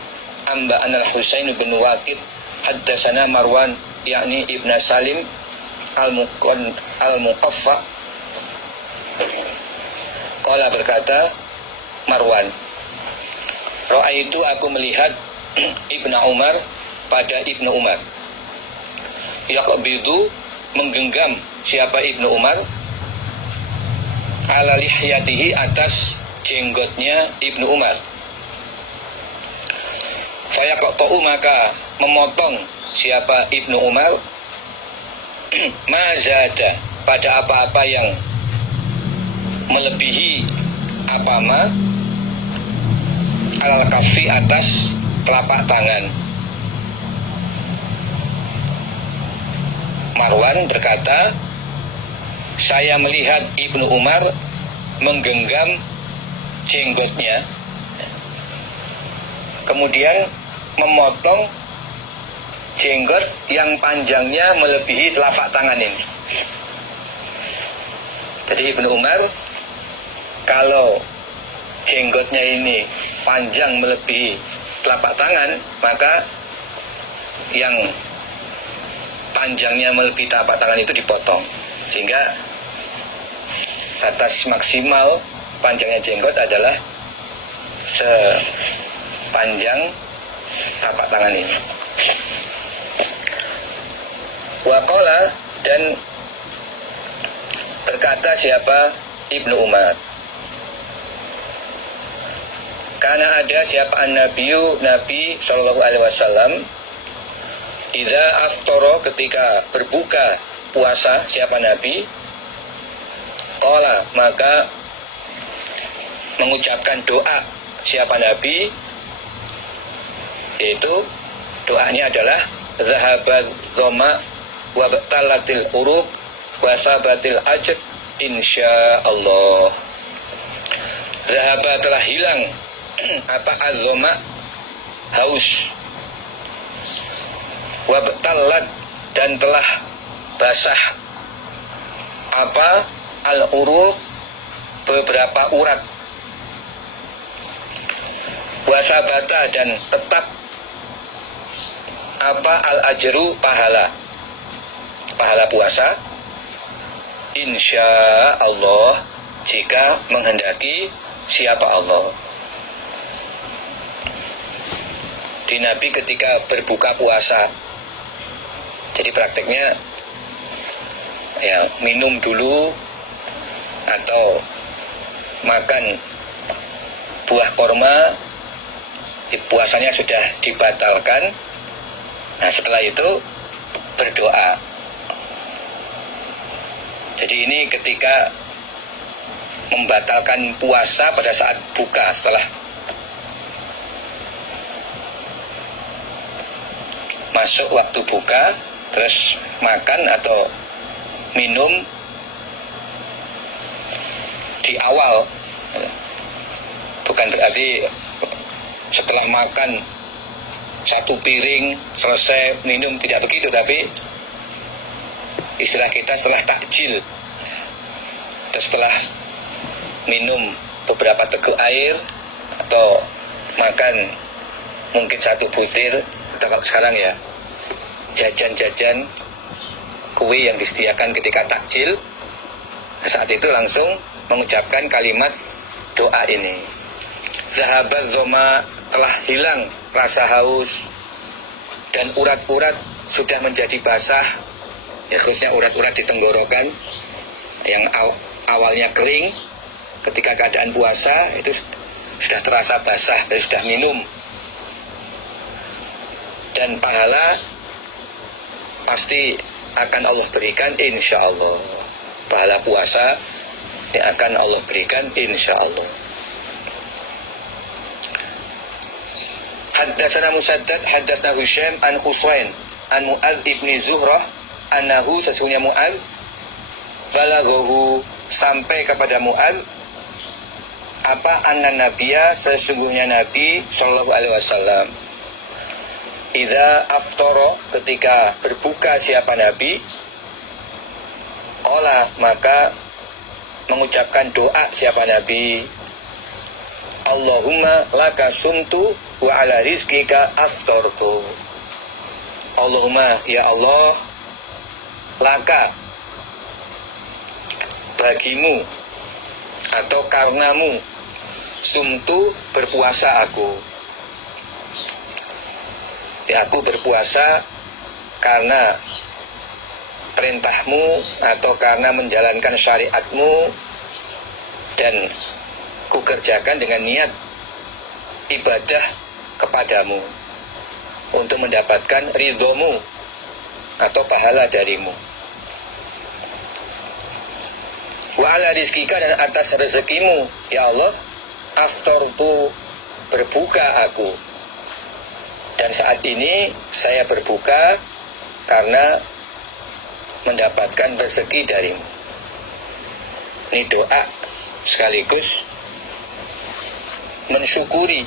amba'ana al-Husain bin Waqid, haddatsana Marwan yakni ibn Salim al-Muqaffa. Qala, berkata Marwan, ra'aitu, aku melihat Ibnu Umar, pada Ibnu Umar, yaqbidu, menggenggam siapa Ibnu Umar, ala lihyatihi, atas jenggotnya Ibnu Umar, fayaqta'u, maka memotong siapa Ibnu Umar, mazada, pada apa-apa yang melebihi apama, alal kafi, atas telapak tangan. Marwan berkata, saya melihat Ibnu Umar menggenggam jenggotnya, kemudian memotong jenggot yang panjangnya melebihi telapak tangan ini. Jadi Ibnu Umar, kalau jenggotnya ini panjang melebihi telapak tangan, maka yang panjangnya melebihi telapak tangan itu dipotong, sehingga batas maksimal panjangnya jenggot adalah sepanjang telapak tangan ini. Waqala, dan berkata siapa Ibnu Umar, karena ada siapa an-nabiyyu, Nabi sallallahu alaihi wasallam, idza aftara, ketika berbuka puasa siapa Nabi, qala, maka mengucapkan doa siapa Nabi, yaitu doanya adalah zahabat dhama wa batalatil uruq wa sabatil ajr insyaallah. Zahaba, telah hilang apa az-dhama, haus, wa batalat, dan telah basah apa al-uruq, beberapa urat, wa sabata, dan tetap apa al-ajru, pahala puasa, insya Allah, jika menghendaki siapa Allah. Di Nabi ketika berbuka puasa, jadi prakteknya ya minum dulu atau makan buah korma, puasanya sudah dibatalkan. Nah setelah itu berdoa. Jadi ini ketika membatalkan puasa pada saat buka, setelah masuk waktu buka, terus makan atau minum di awal. Bukan berarti setelah makan satu piring selesai minum, tidak begitu, tapi istilah kita setelah takjil, setelah minum beberapa teguk air atau makan mungkin satu butir, atau kalau sekarang ya jajan-jajan kue yang disediakan ketika takjil, saat itu langsung mengucapkan kalimat doa ini. Zahabat zoma, telah hilang rasa haus dan urat-urat sudah menjadi basah, ya, khususnya urat-urat di tenggorokan yang awalnya kering ketika keadaan puasa itu sudah terasa basah dan sudah minum. Dan pahala pasti akan Allah berikan insya Allah. Pahala puasa yang akan Allah berikan insya Allah. Haddatsana Musaddad, haddatsana Husaim an Husain an Mu'adz ibni Zuhrah annahu, sesungguhnya Mu'adz, balaghahu, sampai kepada Mu'adz apa, anna nabiyya, sesungguhnya Nabi sallallahu alaihi wasallam, idza aftara, ketika berbuka siapa Nabi, qala, maka mengucapkan doa siapa Nabi, Allahumma laka sumtu wa ala rizkika aftartu. Allahumma, ya Allah, laka, bagimu atau karenamu, sumtu, berpuasa aku. Aku berpuasa karena perintahmu atau karena menjalankan syariatmu, dan kukerjakan dengan niat ibadah kepadamu untuk mendapatkan ridhomu atau pahala darimu. Wa ala rizkika, dan atas rezekimu ya Allah, aftartu, berbuka aku. Dan saat ini saya berbuka karena mendapatkan rezeki darimu. Ini doa sekaligus mensyukuri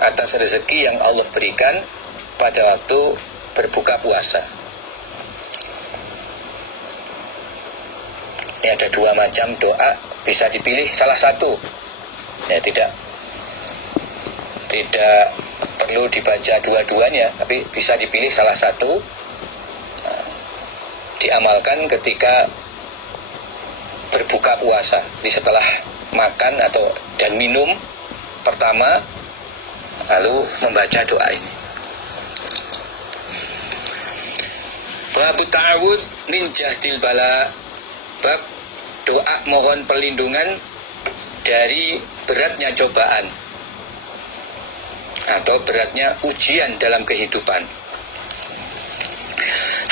atas rezeki yang Allah berikan pada waktu berbuka puasa. Ini ada dua macam doa, bisa dipilih salah satu. Ya, tidak perlu dibaca dua-duanya, tapi bisa dipilih salah satu, diamalkan ketika berbuka puasa, di setelah makan atau dan minum pertama, lalu membaca doa ini. Bab ta'awudz min jahdil bala, bab doa mohon perlindungan dari beratnya cobaan atau beratnya ujian dalam kehidupan.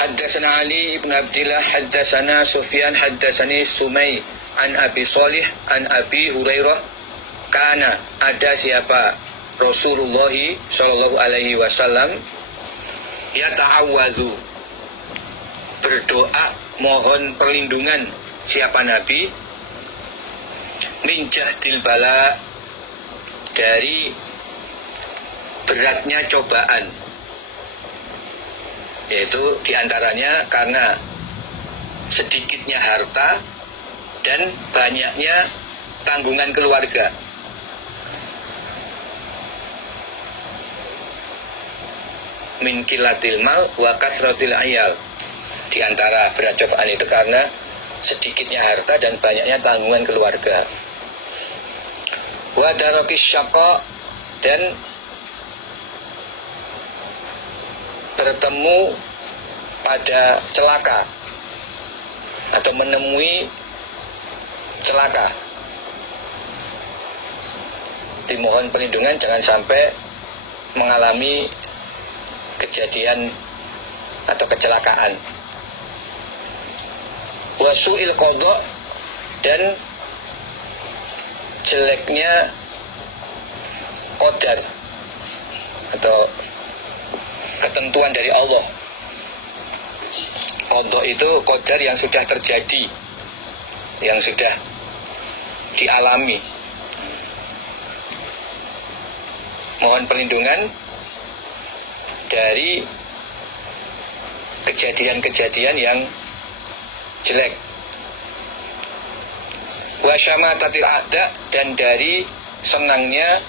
Haddatsana Ali ibn Abdillah, haddatsana Sufyan, haddatsani Sumay an Abi Shalih an Abi Hurairah, kana, ada siapa Rasulullah sallallahu alaihi wasallam, yata'awwadzu, berdoa mohon perlindungan siapa Nabi, min jahdil bala, dari beratnya cobaan, yaitu diantaranya karena sedikitnya harta dan banyaknya tanggungan keluarga. Min kilatil mal wa kasratil ayal, di antara berat cobaan itu karena sedikitnya harta dan banyaknya tanggungan keluarga. wa darakis syaqa, dan bertemu pada celaka atau menemui celaka. Dimohon perlindungan jangan sampai mengalami kejadian atau kecelakaan. Wa su'il qada, dan jeleknya qadar atau ketentuan dari Allah. Qada itu qadar yang sudah terjadi, yang sudah dialami. Mohon perlindungan dari kejadian-kejadian yang jelek. Wa syamatatil a'da, dan dari senangnya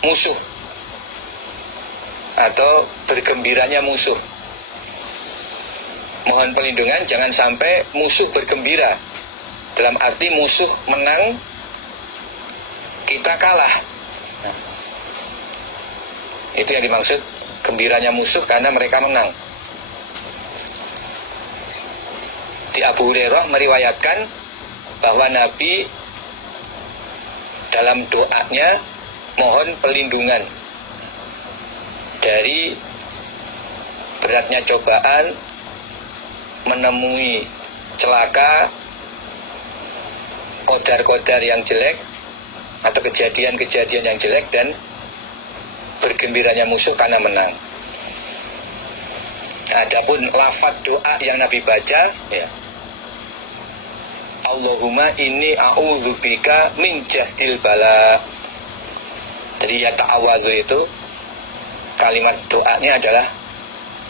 musuh atau bergembiranya musuh. Mohon perlindungan jangan sampai musuh bergembira, dalam arti musuh menang, kita kalah. Itu yang dimaksud gembiranya musuh karena mereka menang. Di Abu Hurairah meriwayatkan bahwa Nabi dalam doanya mohon perlindungan dari beratnya cobaan, menemui celaka, qadar-qadar yang jelek atau kejadian-kejadian yang jelek, dan bergembiranya musuh karena menang. Adapun lafaz doa yang Nabi baca, ya, Allahumma inni a'udzubika min jahdil bala. Jadi ya ta'awadzu itu kalimat doanya adalah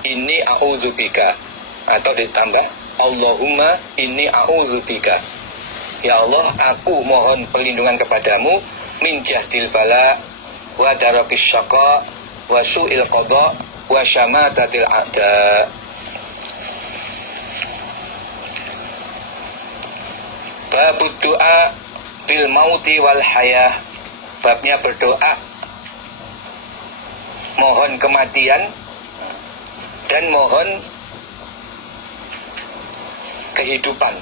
inni a'udzubika, atau ditambah Allahumma inni a'udzubika. Ya Allah, aku mohon perlindungan kepadamu min jahdil bala wa darakis syaqa wa su'il qada wa syamatatil a'da. Babud doa bil mauti wal hayah. Babnya berdoa mohon kematian dan mohon kehidupan.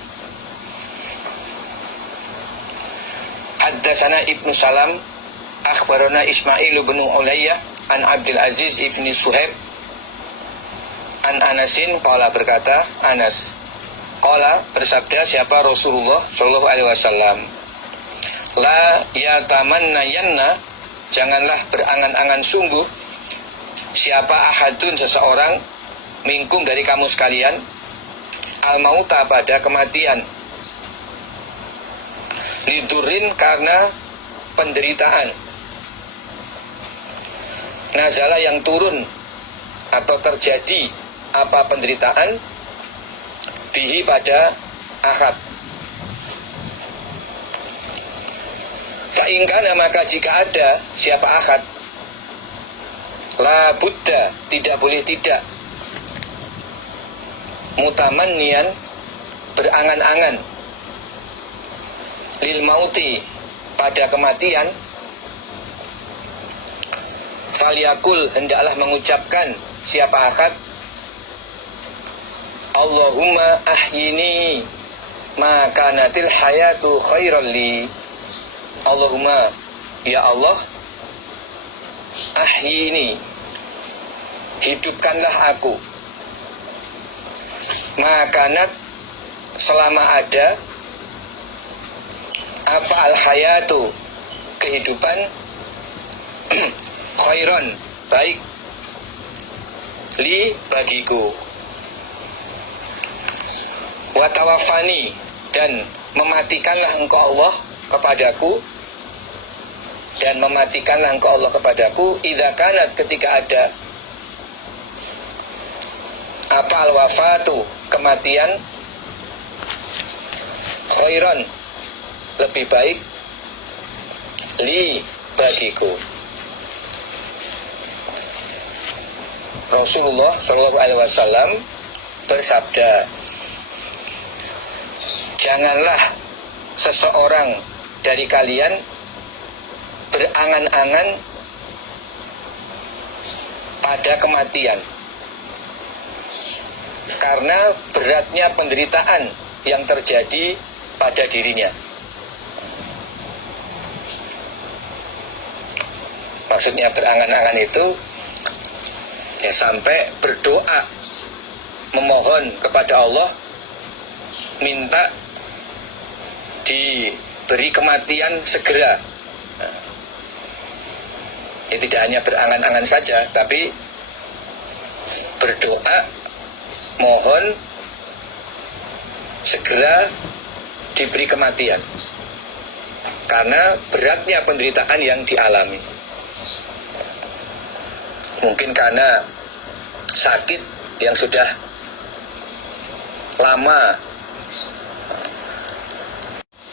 Haddatsana Ibnu Salam akhbarana Ismail bin Ulayyah an Abdul Aziz ibni Suhaib an Anasin qala, berkata Anas, qala bersabda siapa Rasulullah sallallahu alaihi wasallam, la yatamannayanna, janganlah berangan-angan sungguh siapa ahadun seseorang minkum dari kamu sekalian al mauta pada kematian, lidurin karena penderitaan, nazala yang turun atau terjadi apa penderitaan, bihi pada ahad. Fa'ingkana, maka jika ada siapa ahad, la buddha, tidak boleh tidak, mutamannian, berangan-angan, lil mauti, pada kematian, falyakul, hendaklah mengucapkan siapa ahad, Allahumma ahyini ma kanatil hayatu khairan li. Allahumma, ya Allah, ahyini, hidupkanlah aku, ma kanat, selama ada, apa al hayatu, kehidupan, khairan, baik, li, bagiku, watawafani, dan mematikanlah engkau Allah kepadaku, dan mematikanlah engkau Allah kepadaku, idza kanat, ketika ada, apa al-wafatu, kematian, khairan, lebih baik, li, bagiku. Rasulullah Shallallahu Alaihi Wasallam bersabda, janganlah seseorang dari kalian berangan-angan pada kematian karena beratnya penderitaan yang terjadi pada dirinya. Maksudnya berangan-angan itu ya sampai berdoa memohon kepada Allah minta diberi kematian segera. Ya tidak hanya berangan-angan saja, tapi berdoa mohon segera diberi kematian karena beratnya penderitaan yang dialami. Mungkin karena sakit yang sudah lama,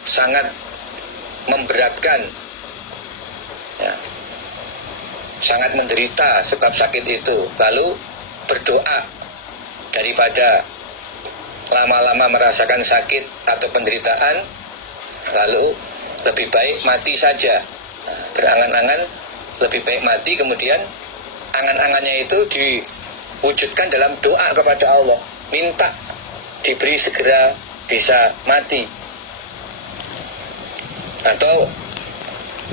sangat memberatkan, ya, sangat menderita sebab sakit itu, lalu berdoa daripada lama-lama merasakan sakit atau penderitaan, lalu lebih baik mati saja. Berangan-angan lebih baik mati, kemudian angan-angannya itu diwujudkan dalam doa kepada Allah, minta diberi segera bisa mati. Atau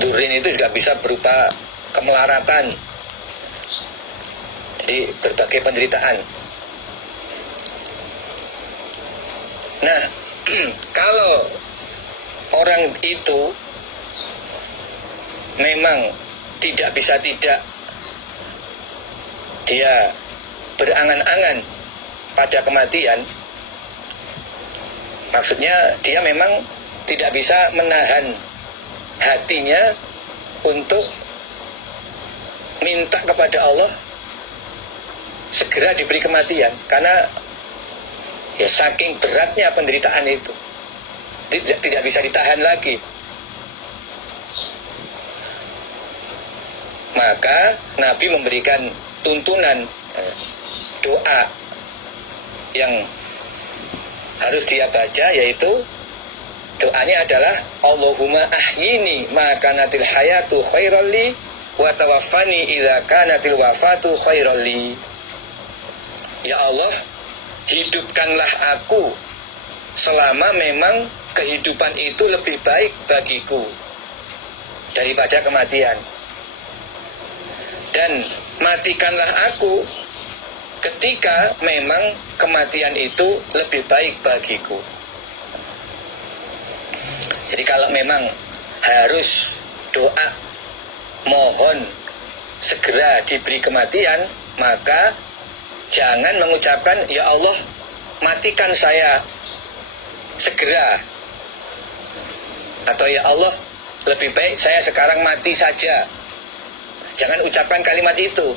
durin itu juga bisa berupa kemelaratan, jadi berbagai penderitaan. Nah, kalau orang itu memang tidak bisa tidak dia berangan-angan pada kematian, maksudnya dia memang tidak bisa menahan hatinya untuk minta kepada Allah segera diberi kematian, karena ya saking beratnya penderitaan itu tidak bisa ditahan lagi. Maka Nabi memberikan tuntunan doa yang harus dia baca, yaitu doanya adalah Allahumma ahyini ma kanatil hayatu khairal li wa tawaffani idza kanatil wafatu khairal li. Ya Allah, hidupkanlah aku selama memang kehidupan itu lebih baik bagiku daripada kematian, dan matikanlah aku ketika memang kematian itu lebih baik bagiku. Jadi kalau memang harus doa mohon segera diberi kematian, maka jangan mengucapkan ya Allah matikan saya segera, atau ya Allah lebih baik saya sekarang mati saja. Jangan ucapkan kalimat itu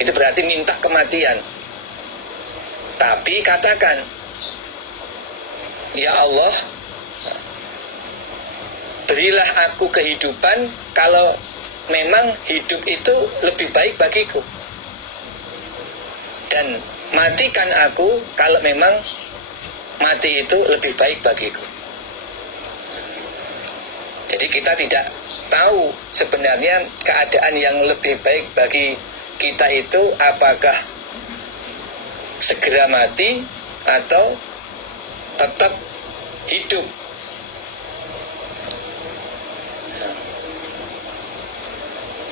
berarti minta kematian. Tapi katakan ya Allah, berilah aku kehidupan kalau memang hidup itu lebih baik bagiku, dan matikan aku kalau memang mati itu lebih baik bagiku. Jadi kita tidak tahu sebenarnya keadaan yang lebih baik bagi kita itu apakah segera mati atau tetap hidup.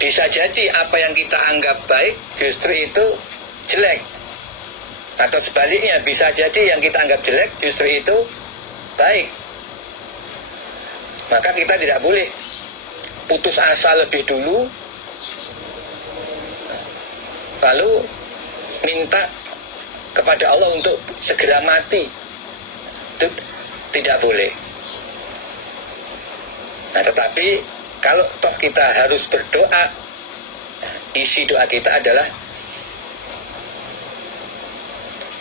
Bisa jadi apa yang kita anggap baik justru itu jelek, atau sebaliknya bisa jadi yang kita anggap jelek justru itu baik. Maka kita tidak boleh putus asa lebih dulu lalu minta kepada Allah untuk segera mati. Itu tidak boleh. Nah, tetapi kalau toh kita harus berdoa, isi doa kita adalah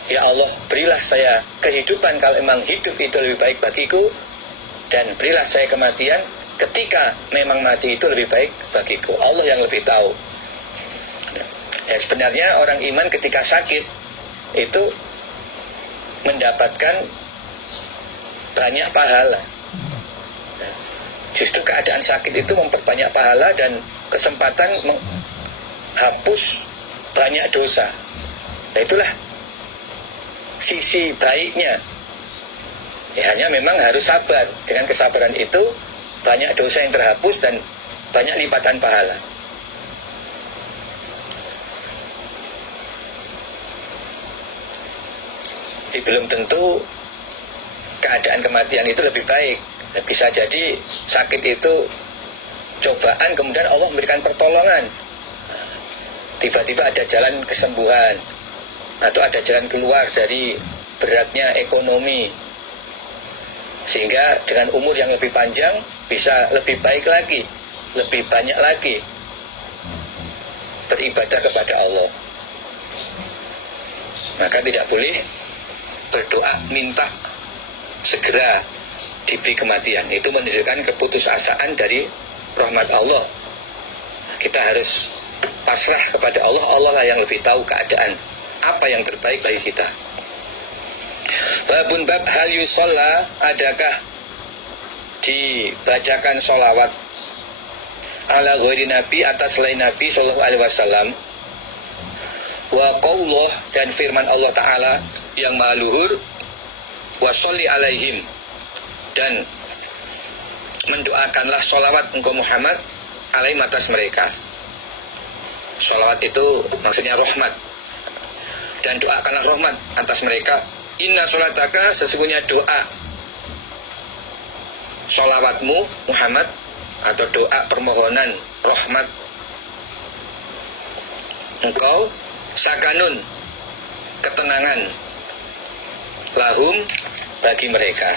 ya Allah, berilah saya kehidupan kalau memang hidup itu lebih baik bagiku, dan berilah saya kematian ketika memang mati itu lebih baik bagiku. Allah yang lebih tahu. Dan sebenarnya orang iman ketika sakit itu mendapatkan banyak pahala. Justru keadaan sakit itu memperbanyak pahala dan kesempatan menghapus banyak dosa. Nah, itulah sisi baiknya. Ya, hanya memang harus sabar. Dengan kesabaran itu banyak dosa yang terhapus dan banyak lipatan pahala. Jadi belum tentu keadaan kematian itu lebih baik. Bisa jadi sakit itu cobaan, kemudian Allah memberikan pertolongan. Tiba-tiba ada jalan kesembuhan, atau ada jalan keluar dari beratnya ekonomi, sehingga dengan umur yang lebih panjang bisa lebih baik lagi, lebih banyak lagi beribadah kepada Allah. Maka tidak boleh berdoa minta segera diberi kematian. Itu menunjukkan keputusasaan dari rahmat Allah. Kita harus pasrah kepada Allah. Allah lah yang lebih tahu keadaan apa yang terbaik bagi kita. Babun bab hal yusalla, adakah dibacakan sholawat ala ghairi nabi, atas selain Nabi sallallahu alaihi wasallam, wa qaulullah, dan firman Allah Ta'ala yang maha luhur, wa sholli alaihim, dan mendoakanlah sholawat engkau Muhammad alaihim, atas mereka. Sholawat itu maksudnya rahmat, dan doakanlah rahmat atas mereka. Inna sholataka, sesungguhnya doa sholawatmu Muhammad, atau doa permohonan rahmat engkau, sakanun, ketenangan, lahum, bagi mereka.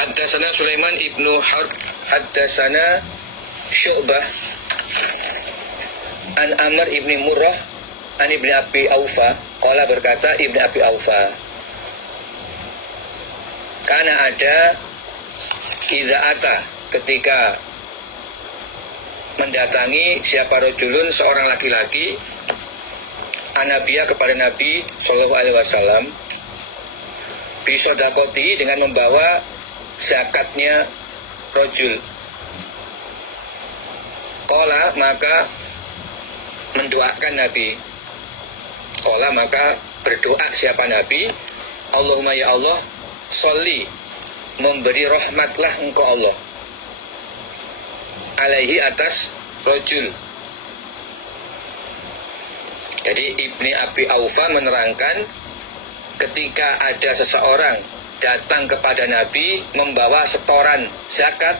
Haddatsana Sulaiman ibnu Harb, haddatsana Syu'bah an Amr ibni Murrah an ibni Abi Aufa, qala, berkata ibni Abi Aufa, karena ada idza ata, ketika mendatangi siapa rajulun, seorang laki-laki, anabiya, kepada Nabi sallallahu alaihi wasallam, bisodakoti, dengan membawa zakatnya rajul. Qala, maka mendoakan Nabi. Qala, maka berdoa siapa Nabi, Allahumma ya Allah, sholli, memberi rahmatlah engkau Allah, alaihi, atas rajul. Jadi Ibni Abi Aufa menerangkan, ketika ada seseorang datang kepada Nabi membawa setoran zakat,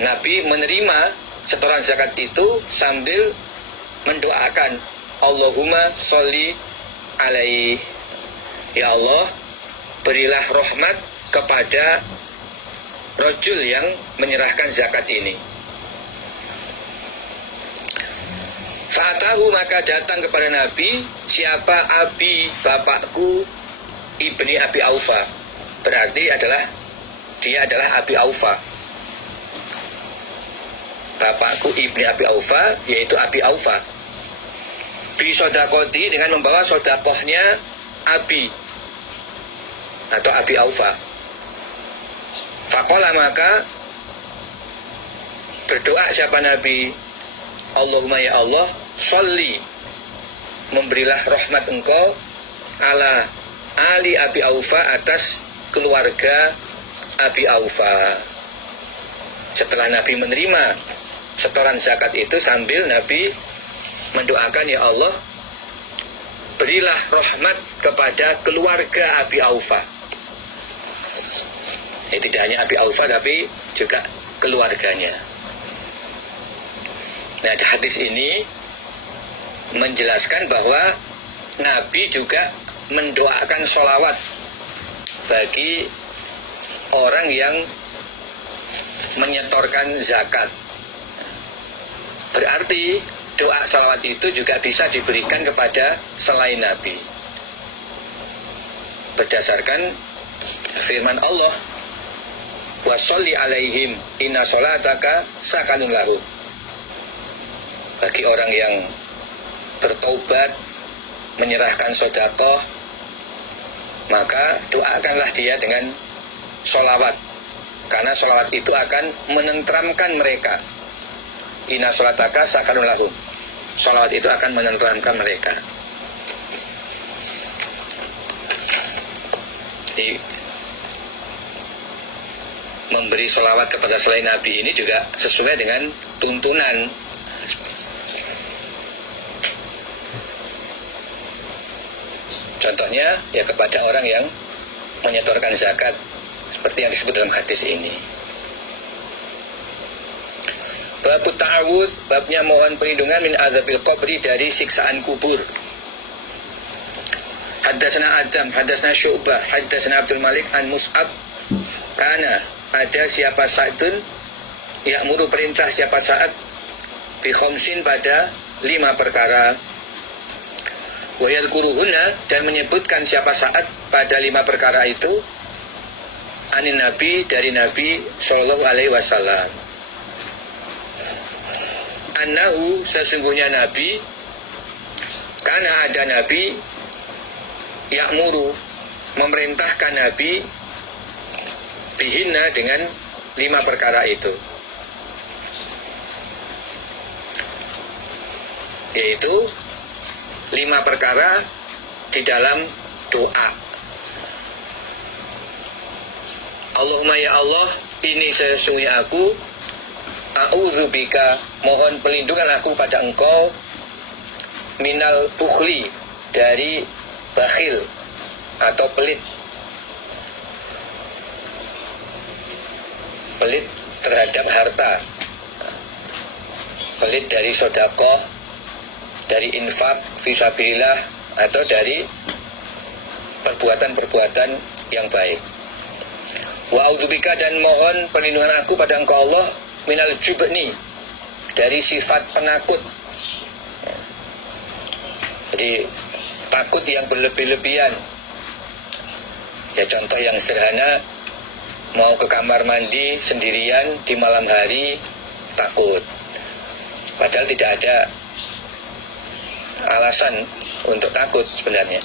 Nabi menerima setoran zakat itu sambil mendoakan, Allahumma sholli alaihi, ya Allah, berilah rahmat kepada rajul yang menyerahkan zakat ini. Fa'atahu, maka datang kepada Nabi siapa, Abi, bapakku, Ibni Abi Aufa, berarti dia adalah Abi Aufa. Bapakku Ibni Abi Aufa, yaitu Abi Aufa, bisodakoti, dengan membawa sodakohnya Abi atau Abi Aufa. Faqala, maka berdoa siapa Nabi, Allahumma ya Allah, sholli, memberilah rahmat engkau, ala ali Abi Aufa, atas keluarga Abi Aufa. Setelah Nabi menerima setoran zakat itu, sambil Nabi mendoakan, ya Allah, berilah rahmat kepada keluarga Abi Aufa. Tidak hanya Abi Aufa, tapi juga keluarganya. Nah, hadis ini menjelaskan bahwa Nabi juga mendoakan sholawat bagi orang yang menyetorkan zakat. Berarti doa sholawat itu juga bisa diberikan kepada selain Nabi, berdasarkan firman Allah, wa sholli alaihim inna sholataka sakanun lahum. bagi orang yang bertaubat, menyerahkan sedekah, maka doakanlah dia dengan sholawat, karena sholawat itu akan menenteramkan mereka. Inna sholataka sakanun lahum. Sholawat itu akan menenteramkan mereka. Jadi, memberi sholawat kepada selain Nabi ini juga sesuai dengan tuntunan. Contohnya ya kepada orang yang menyetorkan zakat, seperti yang disebut dalam hadis ini. Bab ta'awudz, babnya mohon perlindungan min azabil qabri, dari siksaan kubur. Haddatsana Adam, haddatsana Syu'bah, haddatsana Abdul Malik an Mus'ab. Karena ada siapa Sa'dun ya'muru, perintah siapa Sa'ad, bi khamsin, pada 5 perkara. Wa yadhkuruhunna, dan menyebutkan siapa Sa'ad pada 5 perkara itu, anin Nabi, dari Nabi sallallahu alaihi wasallam. Annahu, sesungguhnya Nabi, karena ada Nabi, ya'muru, memerintahkan Nabi, bihinna, dengan 5 perkara itu, yaitu 5 perkara di dalam doa. Allahumma ya Allah, ini sesungguhnya aku, a'udzubika, mohon perlindungan aku pada engkau, minal bukhli, dari bakhil atau pelit. Pelit terhadap harta, pelit dari sedekah, dari infak fisabilillah, atau dari perbuatan-perbuatan yang baik. Wa a'udzubika, dan mohon perlindungan aku pada engkau Allah, minal jubni, dari sifat penakut. Jadi takut yang berlebih-lebihan. Ya contoh yang sederhana, mau ke kamar mandi sendirian di malam hari takut, padahal tidak ada alasan untuk takut sebenarnya.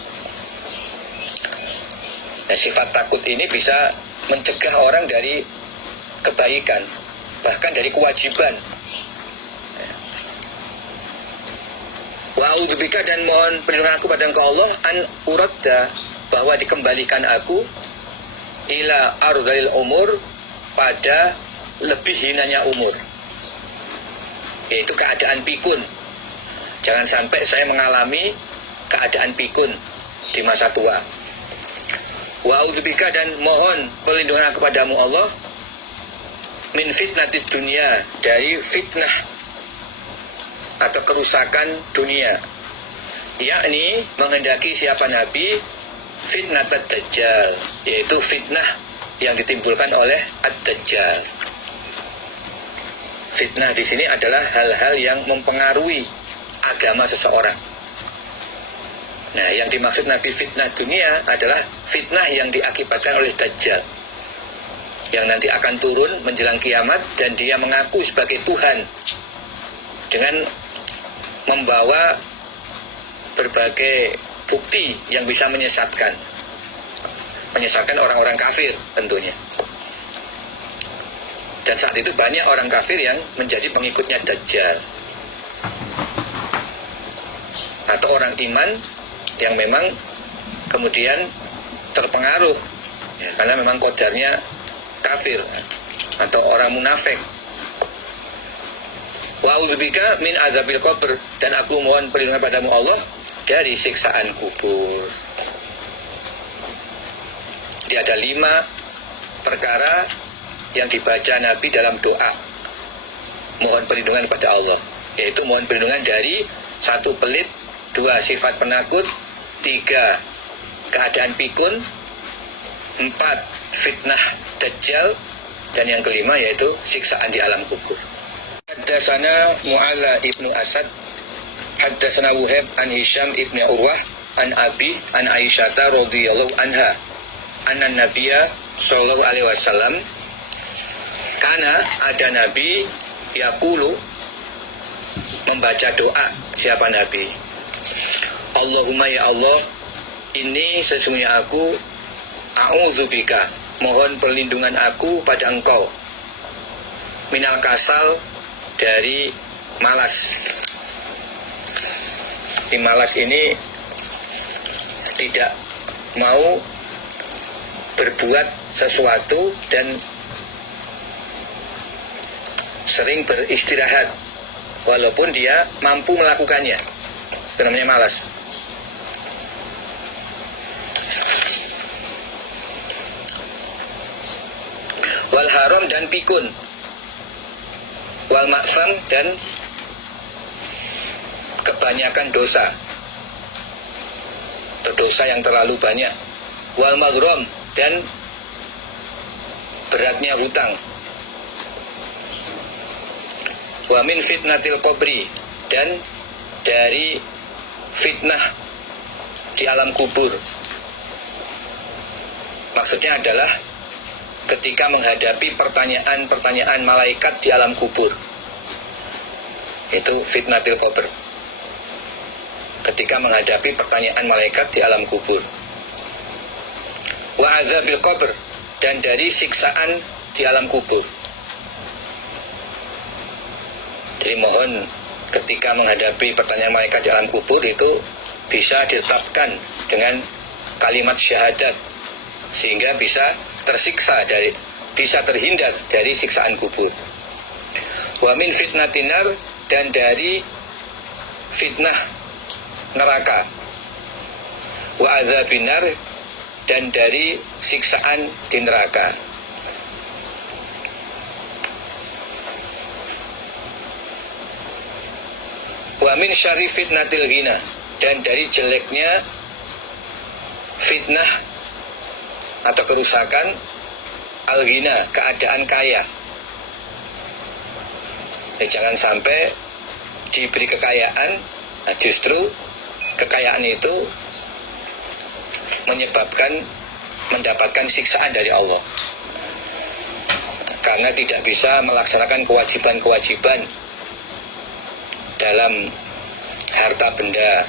Nah, sifat takut ini bisa mencegah orang dari kebaikan, bahkan dari kewajiban. Wa a'udzubika, dan mohon perlindungan aku pada engkau Allah, an uradda, bahwa dikembalikan aku, ila ardhil umur, pada lebih hinanya umur, yaitu keadaan pikun. Jangan sampai saya mengalami keadaan pikun di masa tua. Wa a'udzubika, dan mohon perlindungan aku padamu Allah, min fitnatid dunya, dari fitnah atau kerusakan dunia, yakni menghendaki siapa Nabi, fitnah ad-dajjal, yaitu fitnah yang ditimbulkan oleh ad-dajjal. Fitnah di sini adalah hal-hal yang mempengaruhi agama seseorang. Nah, yang dimaksud Nabi fitnah dunia adalah fitnah yang diakibatkan oleh dajjal, yang nanti akan turun menjelang kiamat, dan dia mengaku sebagai Tuhan dengan membawa berbagai bukti yang bisa menyesatkan orang-orang kafir tentunya. Dan saat itu banyak orang kafir yang menjadi pengikutnya Dajjal, atau orang iman yang memang kemudian terpengaruh ya, karena memang kodarnya kafir atau orang munafik. Wa a'udzubika min azabil qabr, dan aku mohon perlindungan padamu Allah dari siksaan kubur. Jadi ada 5 perkara yang dibaca Nabi dalam doa mohon perlindungan pada Allah, yaitu mohon perlindungan dari 1 pelit, 2 sifat penakut, 3 keadaan pikun, 4 fitnah dajjal, dan yang kelima yaitu siksaan di alam kubur. Haddatsana Mu'alla ibnu Asad, haddatsana Wuhaib an Hisham ibnu Urwah an Abi an Aisyata radhiyallahu anha anna Nabiyya sallallahu alaihi wasallam, karena ada Nabi yaqulu, membaca doa siapa Nabi. Allahumma ya Allah, ini sesungguhnya aku a'udzubika, mohon perlindungan aku pada engkau, minal kasal, dari malas. Di malas ini tidak mau berbuat sesuatu dan sering beristirahat walaupun dia mampu melakukannya. Itu namanya malas. Wal haram, dan pikun. Wal maksam, dan kebanyakan dosa atau dosa yang terlalu banyak. Wal maghram, dan beratnya hutang. Wa min fitnatil qabri, dan dari fitnah di alam kubur. Maksudnya adalah ketika menghadapi pertanyaan-pertanyaan malaikat di alam kubur. Itu fitnatil qabr. Ketika menghadapi pertanyaan malaikat di alam kubur. Wa azabil qabr, dan dari siksaan di alam kubur. Jadi mohon ketika menghadapi pertanyaan malaikat di alam kubur itu bisa ditetapkan dengan kalimat syahadat sehingga bisa bisa terhindar dari siksaan kubur. Wa min fitnatinar, dan dari fitnah neraka. Wa azabinar, dan dari siksaan di neraka. Wa min syarri fitnatil ghina, dan dari jeleknya fitnah atau kerusakan al-ghina, keadaan kaya. Jangan sampai diberi kekayaan, justru kekayaan itu menyebabkan mendapatkan siksaan dari Allah karena tidak bisa melaksanakan kewajiban-kewajiban dalam harta benda,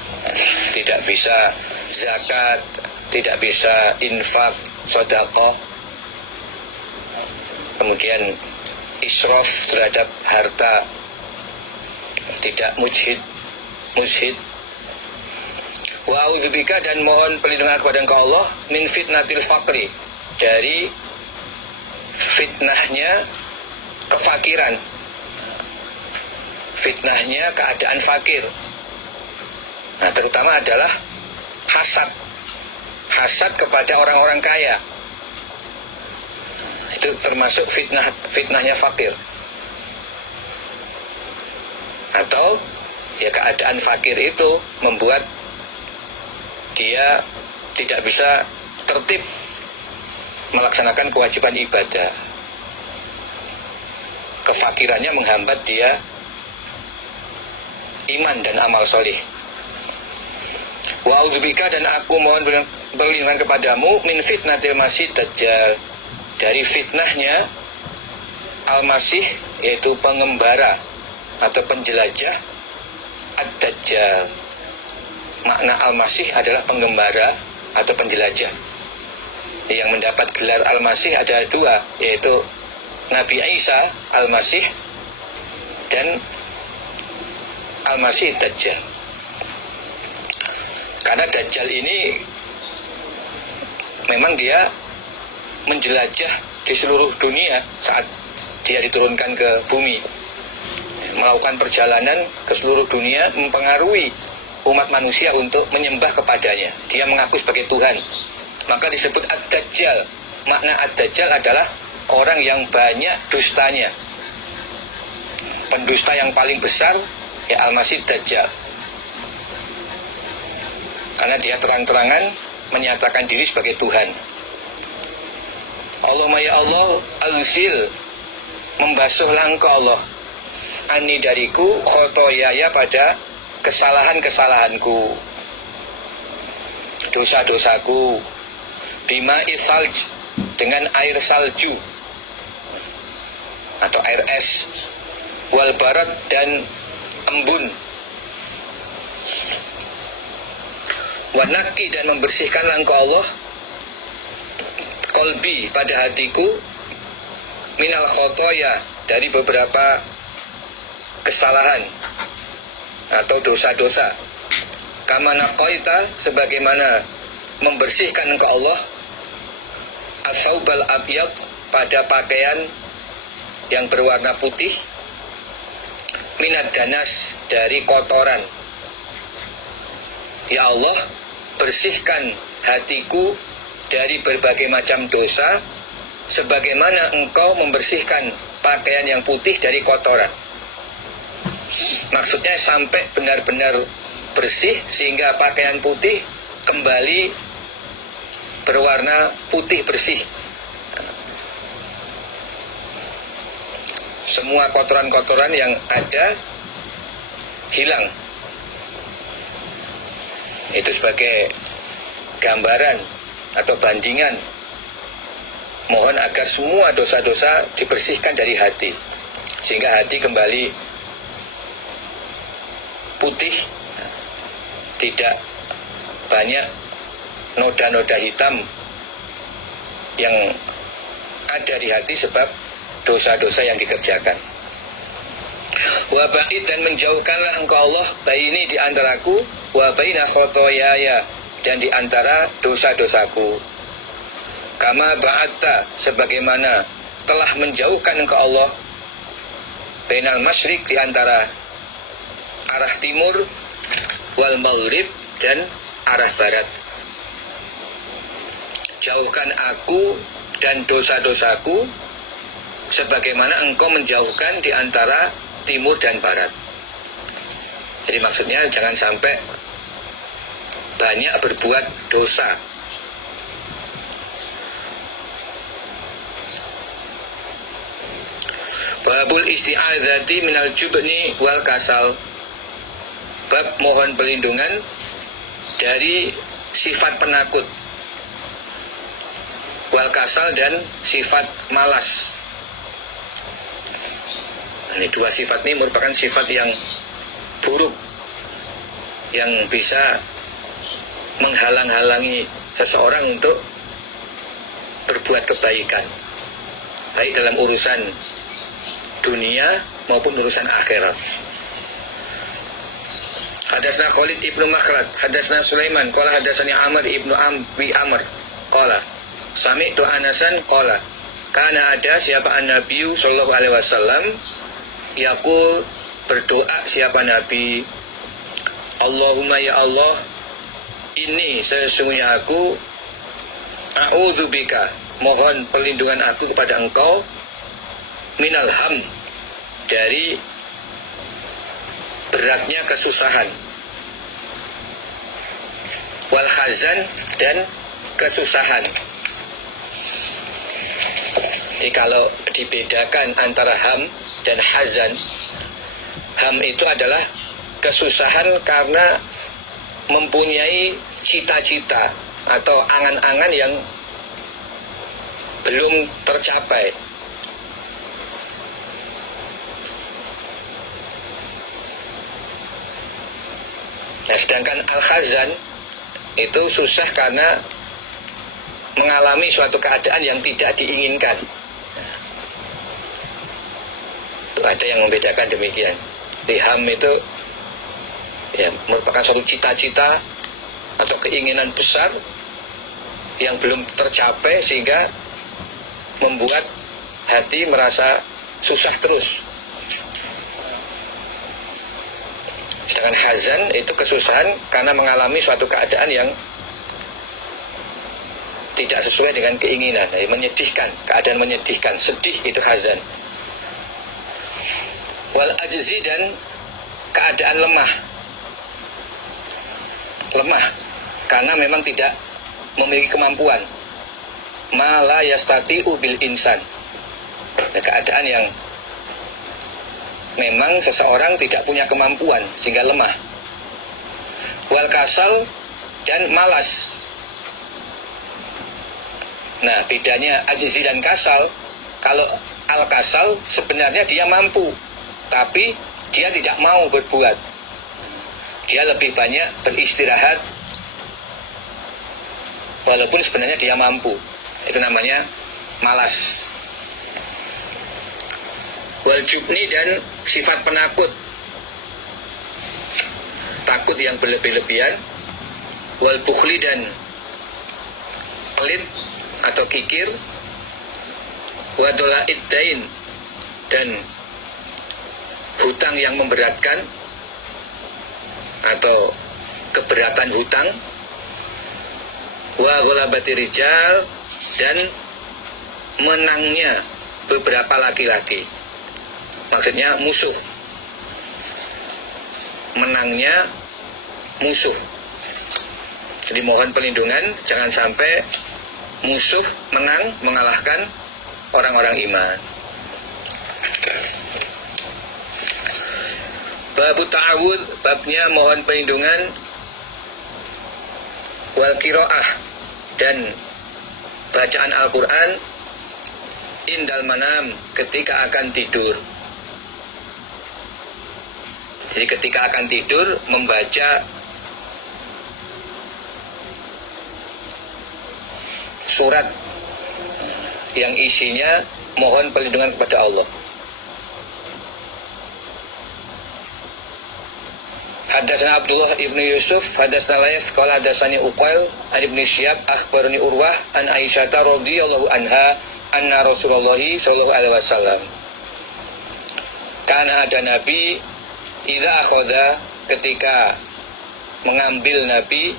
tidak bisa zakat, tidak bisa infak, sedekah, kemudian israf terhadap harta, tidak mushid. Wa a'udzubika, dan mohon perlindungan kepada engkau Allah, min fitnatil faqri, dari fitnahnya kefakiran, fitnahnya keadaan fakir. Nah, terutama adalah hasad kepada orang-orang kaya. Itu termasuk fitnahnya fakir. Atau ya keadaan fakir itu membuat dia tidak bisa tertib melaksanakan kewajiban ibadah. Kefakirannya menghambat dia iman dan amal solih. Wa a'udzubika, dan aku mohon perlindungan kepadamu, min fitnatil masih dajjal, dari fitnahnya al-masih, yaitu pengembara atau penjelajah ad-dajjal. Makna al-masih adalah pengembara atau penjelajah. Yang mendapat gelar al-masih ada dua, yaitu Nabi Isa al-masih dan al-masih dajjal. Karena dajjal ini memang dia menjelajah di seluruh dunia saat dia diturunkan ke bumi, melakukan perjalanan ke seluruh dunia, mempengaruhi umat manusia untuk menyembah kepadanya. Dia mengaku sebagai Tuhan, maka disebut ad-dajjal. Makna ad-dajjal adalah orang yang banyak dustanya. Pendusta yang paling besar ya al-masih dajjal, karena dia terang-terangan menyatakan diri sebagai Tuhan. Allahumma ya Allah, al-zil, membasuhlah engkau Allah, ani dariku, khotoyaya, pada kesalahan-kesalahanku, dosa-dosaku, bima ithalj, dengan air salju atau air es, wal barat, dan embun. Wa naqi, dan membersihkanlah engkau Allah qalbi, pada hatiku, minal khotoya, dari beberapa kesalahan atau dosa-dosa. Kama naqaita, sebagaimana membersihkan engkau Allah as-saubal abyad, pada pakaian yang berwarna putih, minad danas, dari kotoran. Ya Allah, bersihkan hatiku dari berbagai macam dosa, sebagaimana engkau membersihkan pakaian yang putih dari kotoran. Maksudnya sampai benar-benar bersih, sehingga pakaian putih kembali berwarna putih bersih. Semua kotoran-kotoran yang ada hilang. Itu sebagai gambaran atau bandingan. Mohon agar semua dosa-dosa dibersihkan dari hati, sehingga hati kembali putih, tidak banyak noda-noda hitam yang ada di hati sebab dosa-dosa yang dikerjakan. Wa ba'id, dan menjauhkanlah engkau Allah baini, di antaraku, wa baina khotoyaya, dan di antara dosa-dosaku. Kama ba'atta, sebagaimana telah menjauhkan engkau Allah bainal masyriq, di antara arah timur, wal maghrib, dan arah barat. Jauhkan aku dan dosa-dosaku sebagaimana engkau menjauhkan di antara timur dan barat. Jadi maksudnya jangan sampai banyak berbuat dosa. Babul isti'adzati minal jubni wal kasal. Bab mohon perlindungan dari sifat penakut, wal kasal, dan sifat malas. Ini dua sifat ini merupakan sifat yang buruk, yang bisa menghalang-halangi seseorang untuk berbuat kebaikan, baik dalam urusan dunia maupun urusan akhirat. Hadasna Khalid ibnu Makhlad, hadasna Sulaiman, qala hadasani Amr ibnu Abi Amr, qala sami'tu Anasan, qala kana ada siapa Nabi sallallahu alaihi wasallam yaqul, berdoa siapa Nabi, Allahumma ya Allah, ini sesungguhnya aku, a'udzubika, mohon perlindungan aku kepada engkau, minal ham, dari beratnya kesusahan, wal hazan, dan kesusahan. Jadi kalau dibedakan antara ham dan hazan, ham itu adalah kesusahan karena mempunyai cita-cita atau angan-angan yang belum tercapai. Nah, sedangkan al-khazan itu susah karena mengalami suatu keadaan yang tidak diinginkan. Itu ada yang membedakan demikian. Ham itu ya merupakan suatu cita-cita atau keinginan besar yang belum tercapai, sehingga membuat hati merasa susah terus. Sedangkan hazan itu kesusahan karena mengalami suatu keadaan yang tidak sesuai dengan keinginan, menyedihkan, keadaan menyedihkan, sedih, itu hazan. Wal ajzi, dan keadaan lemah karena memang tidak memiliki kemampuan. Ma la yastati'u bil insan, keadaan yang memang seseorang tidak punya kemampuan sehingga lemah. Wal kasal, dan malas. Nah, bedanya ajzi dan kasal, kalau al kasal sebenarnya dia mampu, tapi dia tidak mau berbuat. Dia lebih banyak beristirahat walaupun sebenarnya dia mampu. Itu namanya malas. Wal jubni, dan sifat penakut, takut yang berlebih-lebihan. Wal bukhli, dan pelit atau kikir. Wa dola'id dain, dan hutang yang memberatkan atau keberatan hutang. Wa ghalabati rijal, dan menangnya beberapa laki-laki. Maksudnya musuh. Menangnya musuh. Jadi mohon perlindungan jangan sampai musuh menang, mengalahkan orang-orang iman. Babu ta'awud, babnya mohon perlindungan. Wal qiraah, dan bacaan Al-Quran. Indal manam, ketika akan tidur. Jadi ketika akan tidur membaca surat yang isinya mohon perlindungan kepada Allah. Hadatsana Abdullah ibnu Yusuf, hadatsana Laits, qala hadatsani Uqail an ibnu Syihab akhbarani Urwah an Aisyah radhiyallahu anha anna Rasulullah sallallahu alaihi wasallam kana ada Nabi idza akhadha, ketika mengambil Nabi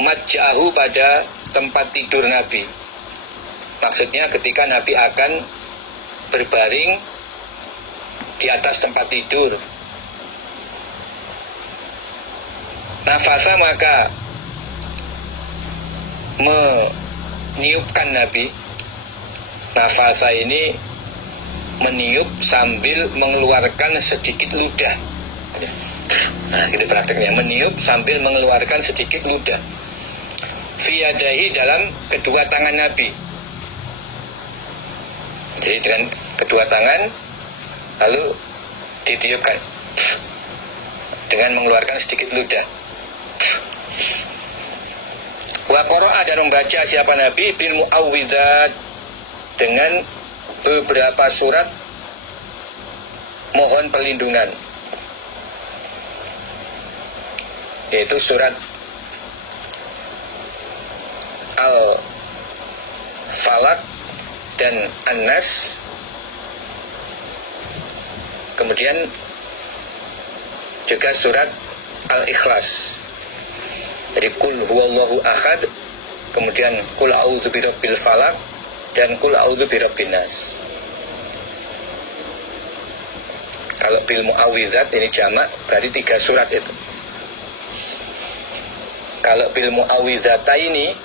maj'ahu, pada tempat tidur Nabi. Maksudnya ketika Nabi akan berbaring di atas tempat tidur. Nafasa, maka meniupkan Nabi. Nafasa ini meniup sambil mengeluarkan sedikit ludah. Nah, itu prakteknya, meniup sambil mengeluarkan sedikit ludah. Fiyadahi, dalam kedua tangan Nabi. Jadi dengan kedua tangan lalu ditiupkan dengan mengeluarkan sedikit ludah. Wa qara'a, dan membaca siapa Nabi bil mu'awwidzat, dengan beberapa surat mohon perlindungan, yaitu surat Al-Falaq dan An-Nas, kemudian juga surat Al-Ikhlas. Jadi kul huwallahu ahad, kemudian kul a'udzu birabbil falaq, dan kul a'udzu birabbin nas. Kalau bil mu'awwidzat ini jamak, berarti 3 surat itu. Kalau bil mu'awwidzataini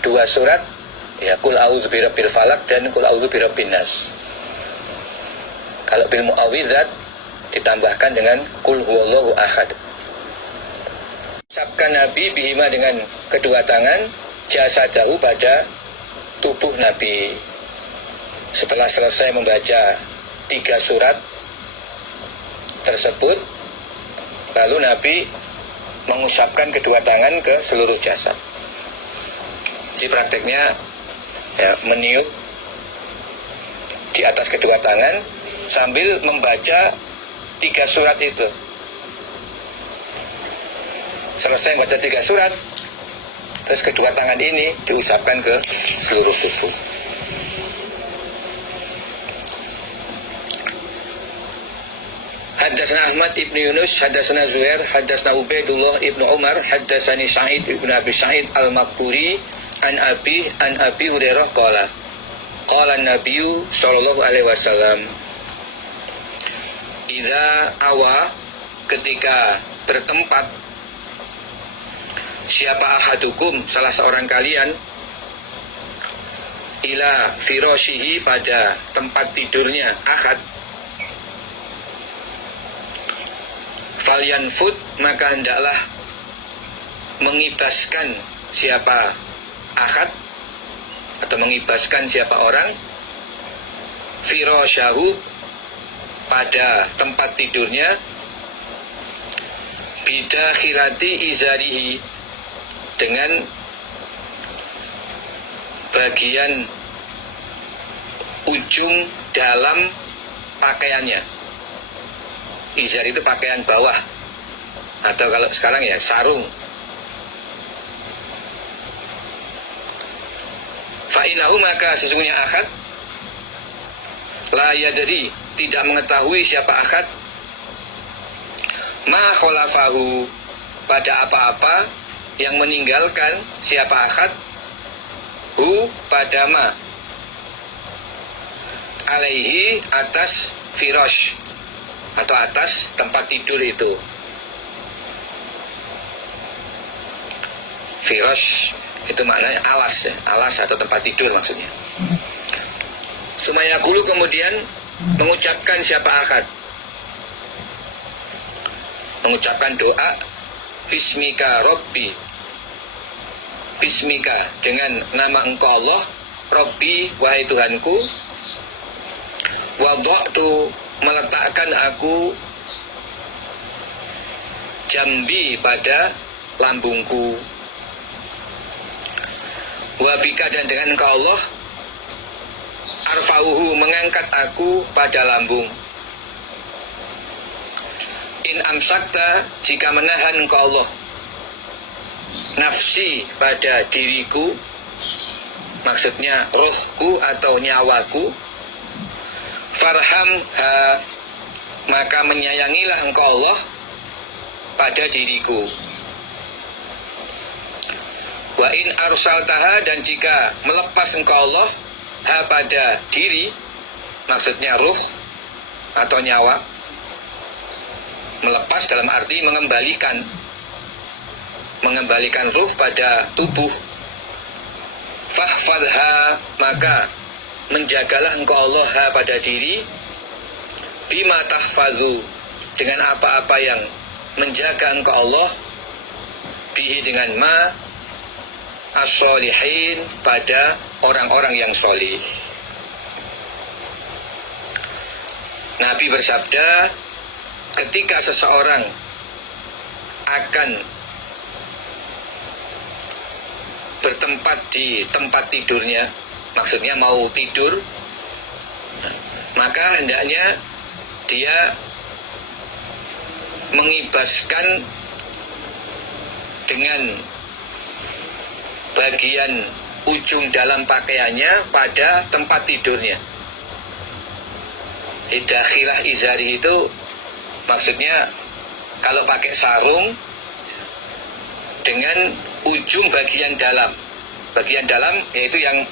2 surat, ya kul a'udzu birabbil falaq dan kul a'udzu birabbin nas. Kalau bil mu'awwidzat ditambahkan dengan kul huwallahu ahad. Sabkan Nabi bihima, dengan kedua tangan, jasadahu, pada tubuh Nabi. Setelah selesai membaca 3 surat tersebut, lalu Nabi mengusapkan kedua tangan ke seluruh jasad. Jadi prakteknya ya, meniup di atas kedua tangan sambil membaca 3 surat itu. Selesai membaca 3 surat, terus kedua tangan ini diusapkan ke seluruh tubuh. Hadatsana Ahmad ibnu Yunus, hadatsana Zuhair, hadatsana Ubaidullah ibnu Umar, hadatsani Sa'id ibnu Abi Sa'id al-Maqburi an Abi Hurairah qala qala an-nabiyyu sallallahu alaihi wasallam idza awa, ketika bertempat siapa ahadukum, salah seorang kalian, ila firashihi, pada tempat tidurnya ahad, falyanfud, maka hendaklah mengibaskan siapa ahad, atau mengibaskan siapa orang, firashahu, pada tempat tidurnya bidakhilati izarihi, dengan bagian ujung dalam pakaiannya. Izar itu pakaian bawah, atau kalau sekarang ya sarung. Fa'inahu, maka sesungguhnya akad la yadri, tidak mengetahui siapa akad ma kholafahu, pada apa-apa yang meninggalkan siapa akad hu, pada ma, alaihi, atas firosh, atau atas tempat tidur itu. Firosh itu maknanya alas ya, alas atau tempat tidur maksudnya. Sumayakulu, kemudian mengucapkan siapa akad, mengucapkan doa bismika Robbi, bismika, dengan nama engkau Allah, Robbi, wahai Tuhanku, wada'tu, meletakkan aku, jambi, pada lambungku, wabika, dan dengan engkau Allah, arfauhu, mengangkat aku pada lambung. In amsakta, jika menahan engkau Allah, nafsi, pada diriku, maksudnya rohku atau nyawaku, farhamha, maka menyayangilah engkau Allah pada diriku. Wa in arsaltaha, dan jika melepas engkau Allah ha, pada diri, maksudnya ruh atau nyawa, melepas dalam arti mengembalikan ruh pada tubuh. Fahfadha, maka menjagalah engkau Allah ha, pada diri, bima tahfazu, dengan apa-apa yang menjaga engkau Allah, bihi, dengan ma, as-solihin, pada orang-orang yang solih. Nabi bersabda, ketika seseorang akan bertempat di tempat tidurnya, maksudnya mau tidur, maka hendaknya dia mengibaskan dengan bagian ujung dalam pakaiannya pada tempat tidurnya. Idakhilah izari itu maksudnya kalau pakai sarung, dengan ujung bagian dalam yaitu yang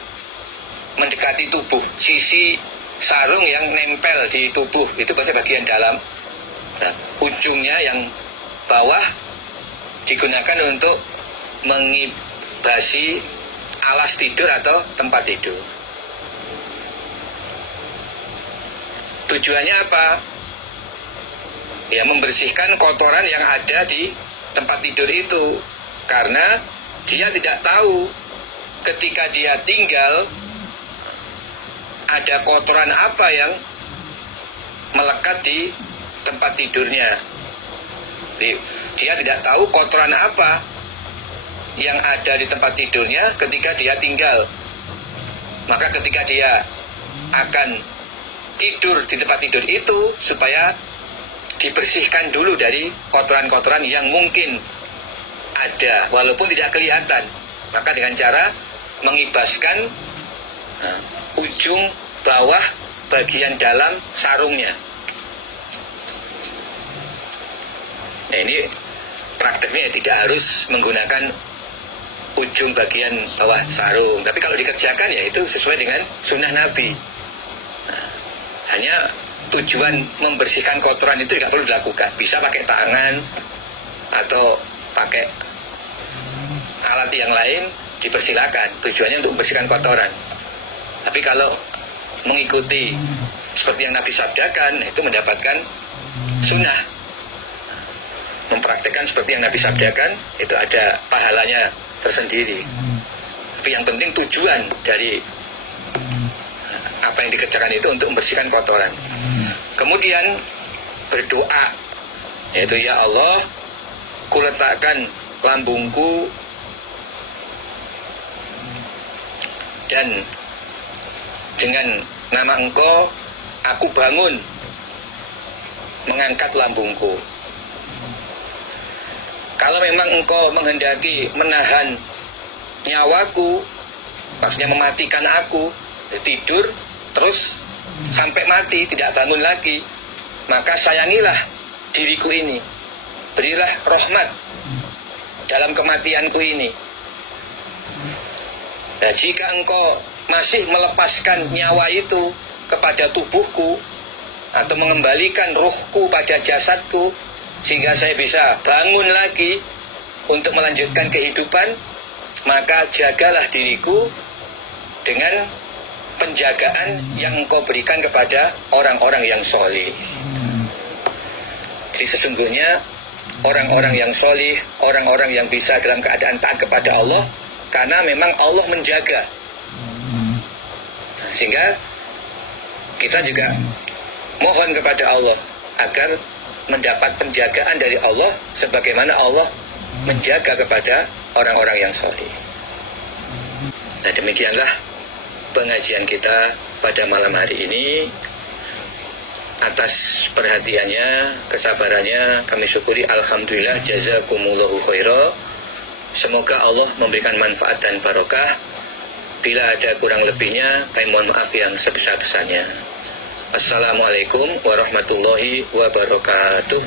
mendekati tubuh, sisi sarung yang nempel di tubuh itu pasti bagian dalam. Nah, ujungnya yang bawah digunakan untuk mengibasi alas tidur atau tempat tidur. Tujuannya apa? Ya, membersihkan kotoran yang ada di tempat tidur itu, karena dia tidak tahu ketika dia tinggal ada kotoran apa yang melekat di tempat tidurnya. Dia tidak tahu kotoran apa yang ada di tempat tidurnya ketika dia tinggal. Maka ketika dia akan tidur di tempat tidur itu, supaya dibersihkan dulu dari kotoran-kotoran yang mungkin ada walaupun tidak kelihatan, maka dengan cara mengibaskan ujung bawah bagian dalam sarungnya. Nah, ini prakteknya tidak harus menggunakan ujung bagian bawah sarung, tapi kalau dikerjakan ya itu sesuai dengan sunnah Nabi. Hanya tujuan membersihkan kotoran itu tidak perlu dilakukan, bisa pakai tangan atau pakai alat yang lain, dipersilakan, tujuannya untuk membersihkan kotoran. Tapi kalau mengikuti seperti yang Nabi sabdakan, itu mendapatkan sunnah. Mempraktekkan seperti yang Nabi sabdakan, itu ada pahalanya tersendiri. Tapi yang penting tujuan dari apa yang dikerjakan itu untuk membersihkan kotoran. Kemudian berdoa, yaitu ya Allah, kuletakkan lambungku dan dengan nama Engkau aku bangun mengangkat lambungku. Kalau memang Engkau menghendaki menahan nyawaku, maksudnya mematikan aku, tidur terus sampai mati, tidak bangun lagi, maka sayangilah diriku ini, berilah rahmat dalam kematianku ini. Nah, jika Engkau masih melepaskan nyawa itu kepada tubuhku atau mengembalikan ruhku pada jasadku sehingga saya bisa bangun lagi untuk melanjutkan kehidupan, maka jagalah diriku dengan penjagaan yang Engkau berikan kepada orang-orang yang soleh. Jadi sesungguhnya orang-orang yang soleh, orang-orang yang bisa dalam keadaan taat kepada Allah, karena memang Allah menjaga. Sehingga kita juga mohon kepada Allah agar mendapat penjagaan dari Allah sebagaimana Allah menjaga kepada orang-orang yang soleh. Nah, demikianlah pengajian kita pada malam hari ini. Atas perhatiannya, kesabarannya kami syukuri. Alhamdulillah, jazakumullahu khaira. Semoga Allah memberikan manfaat dan barokah. Bila ada kurang lebihnya, kami mohon maaf yang sebesar-besarnya. Assalamualaikum warahmatullahi wabarakatuh.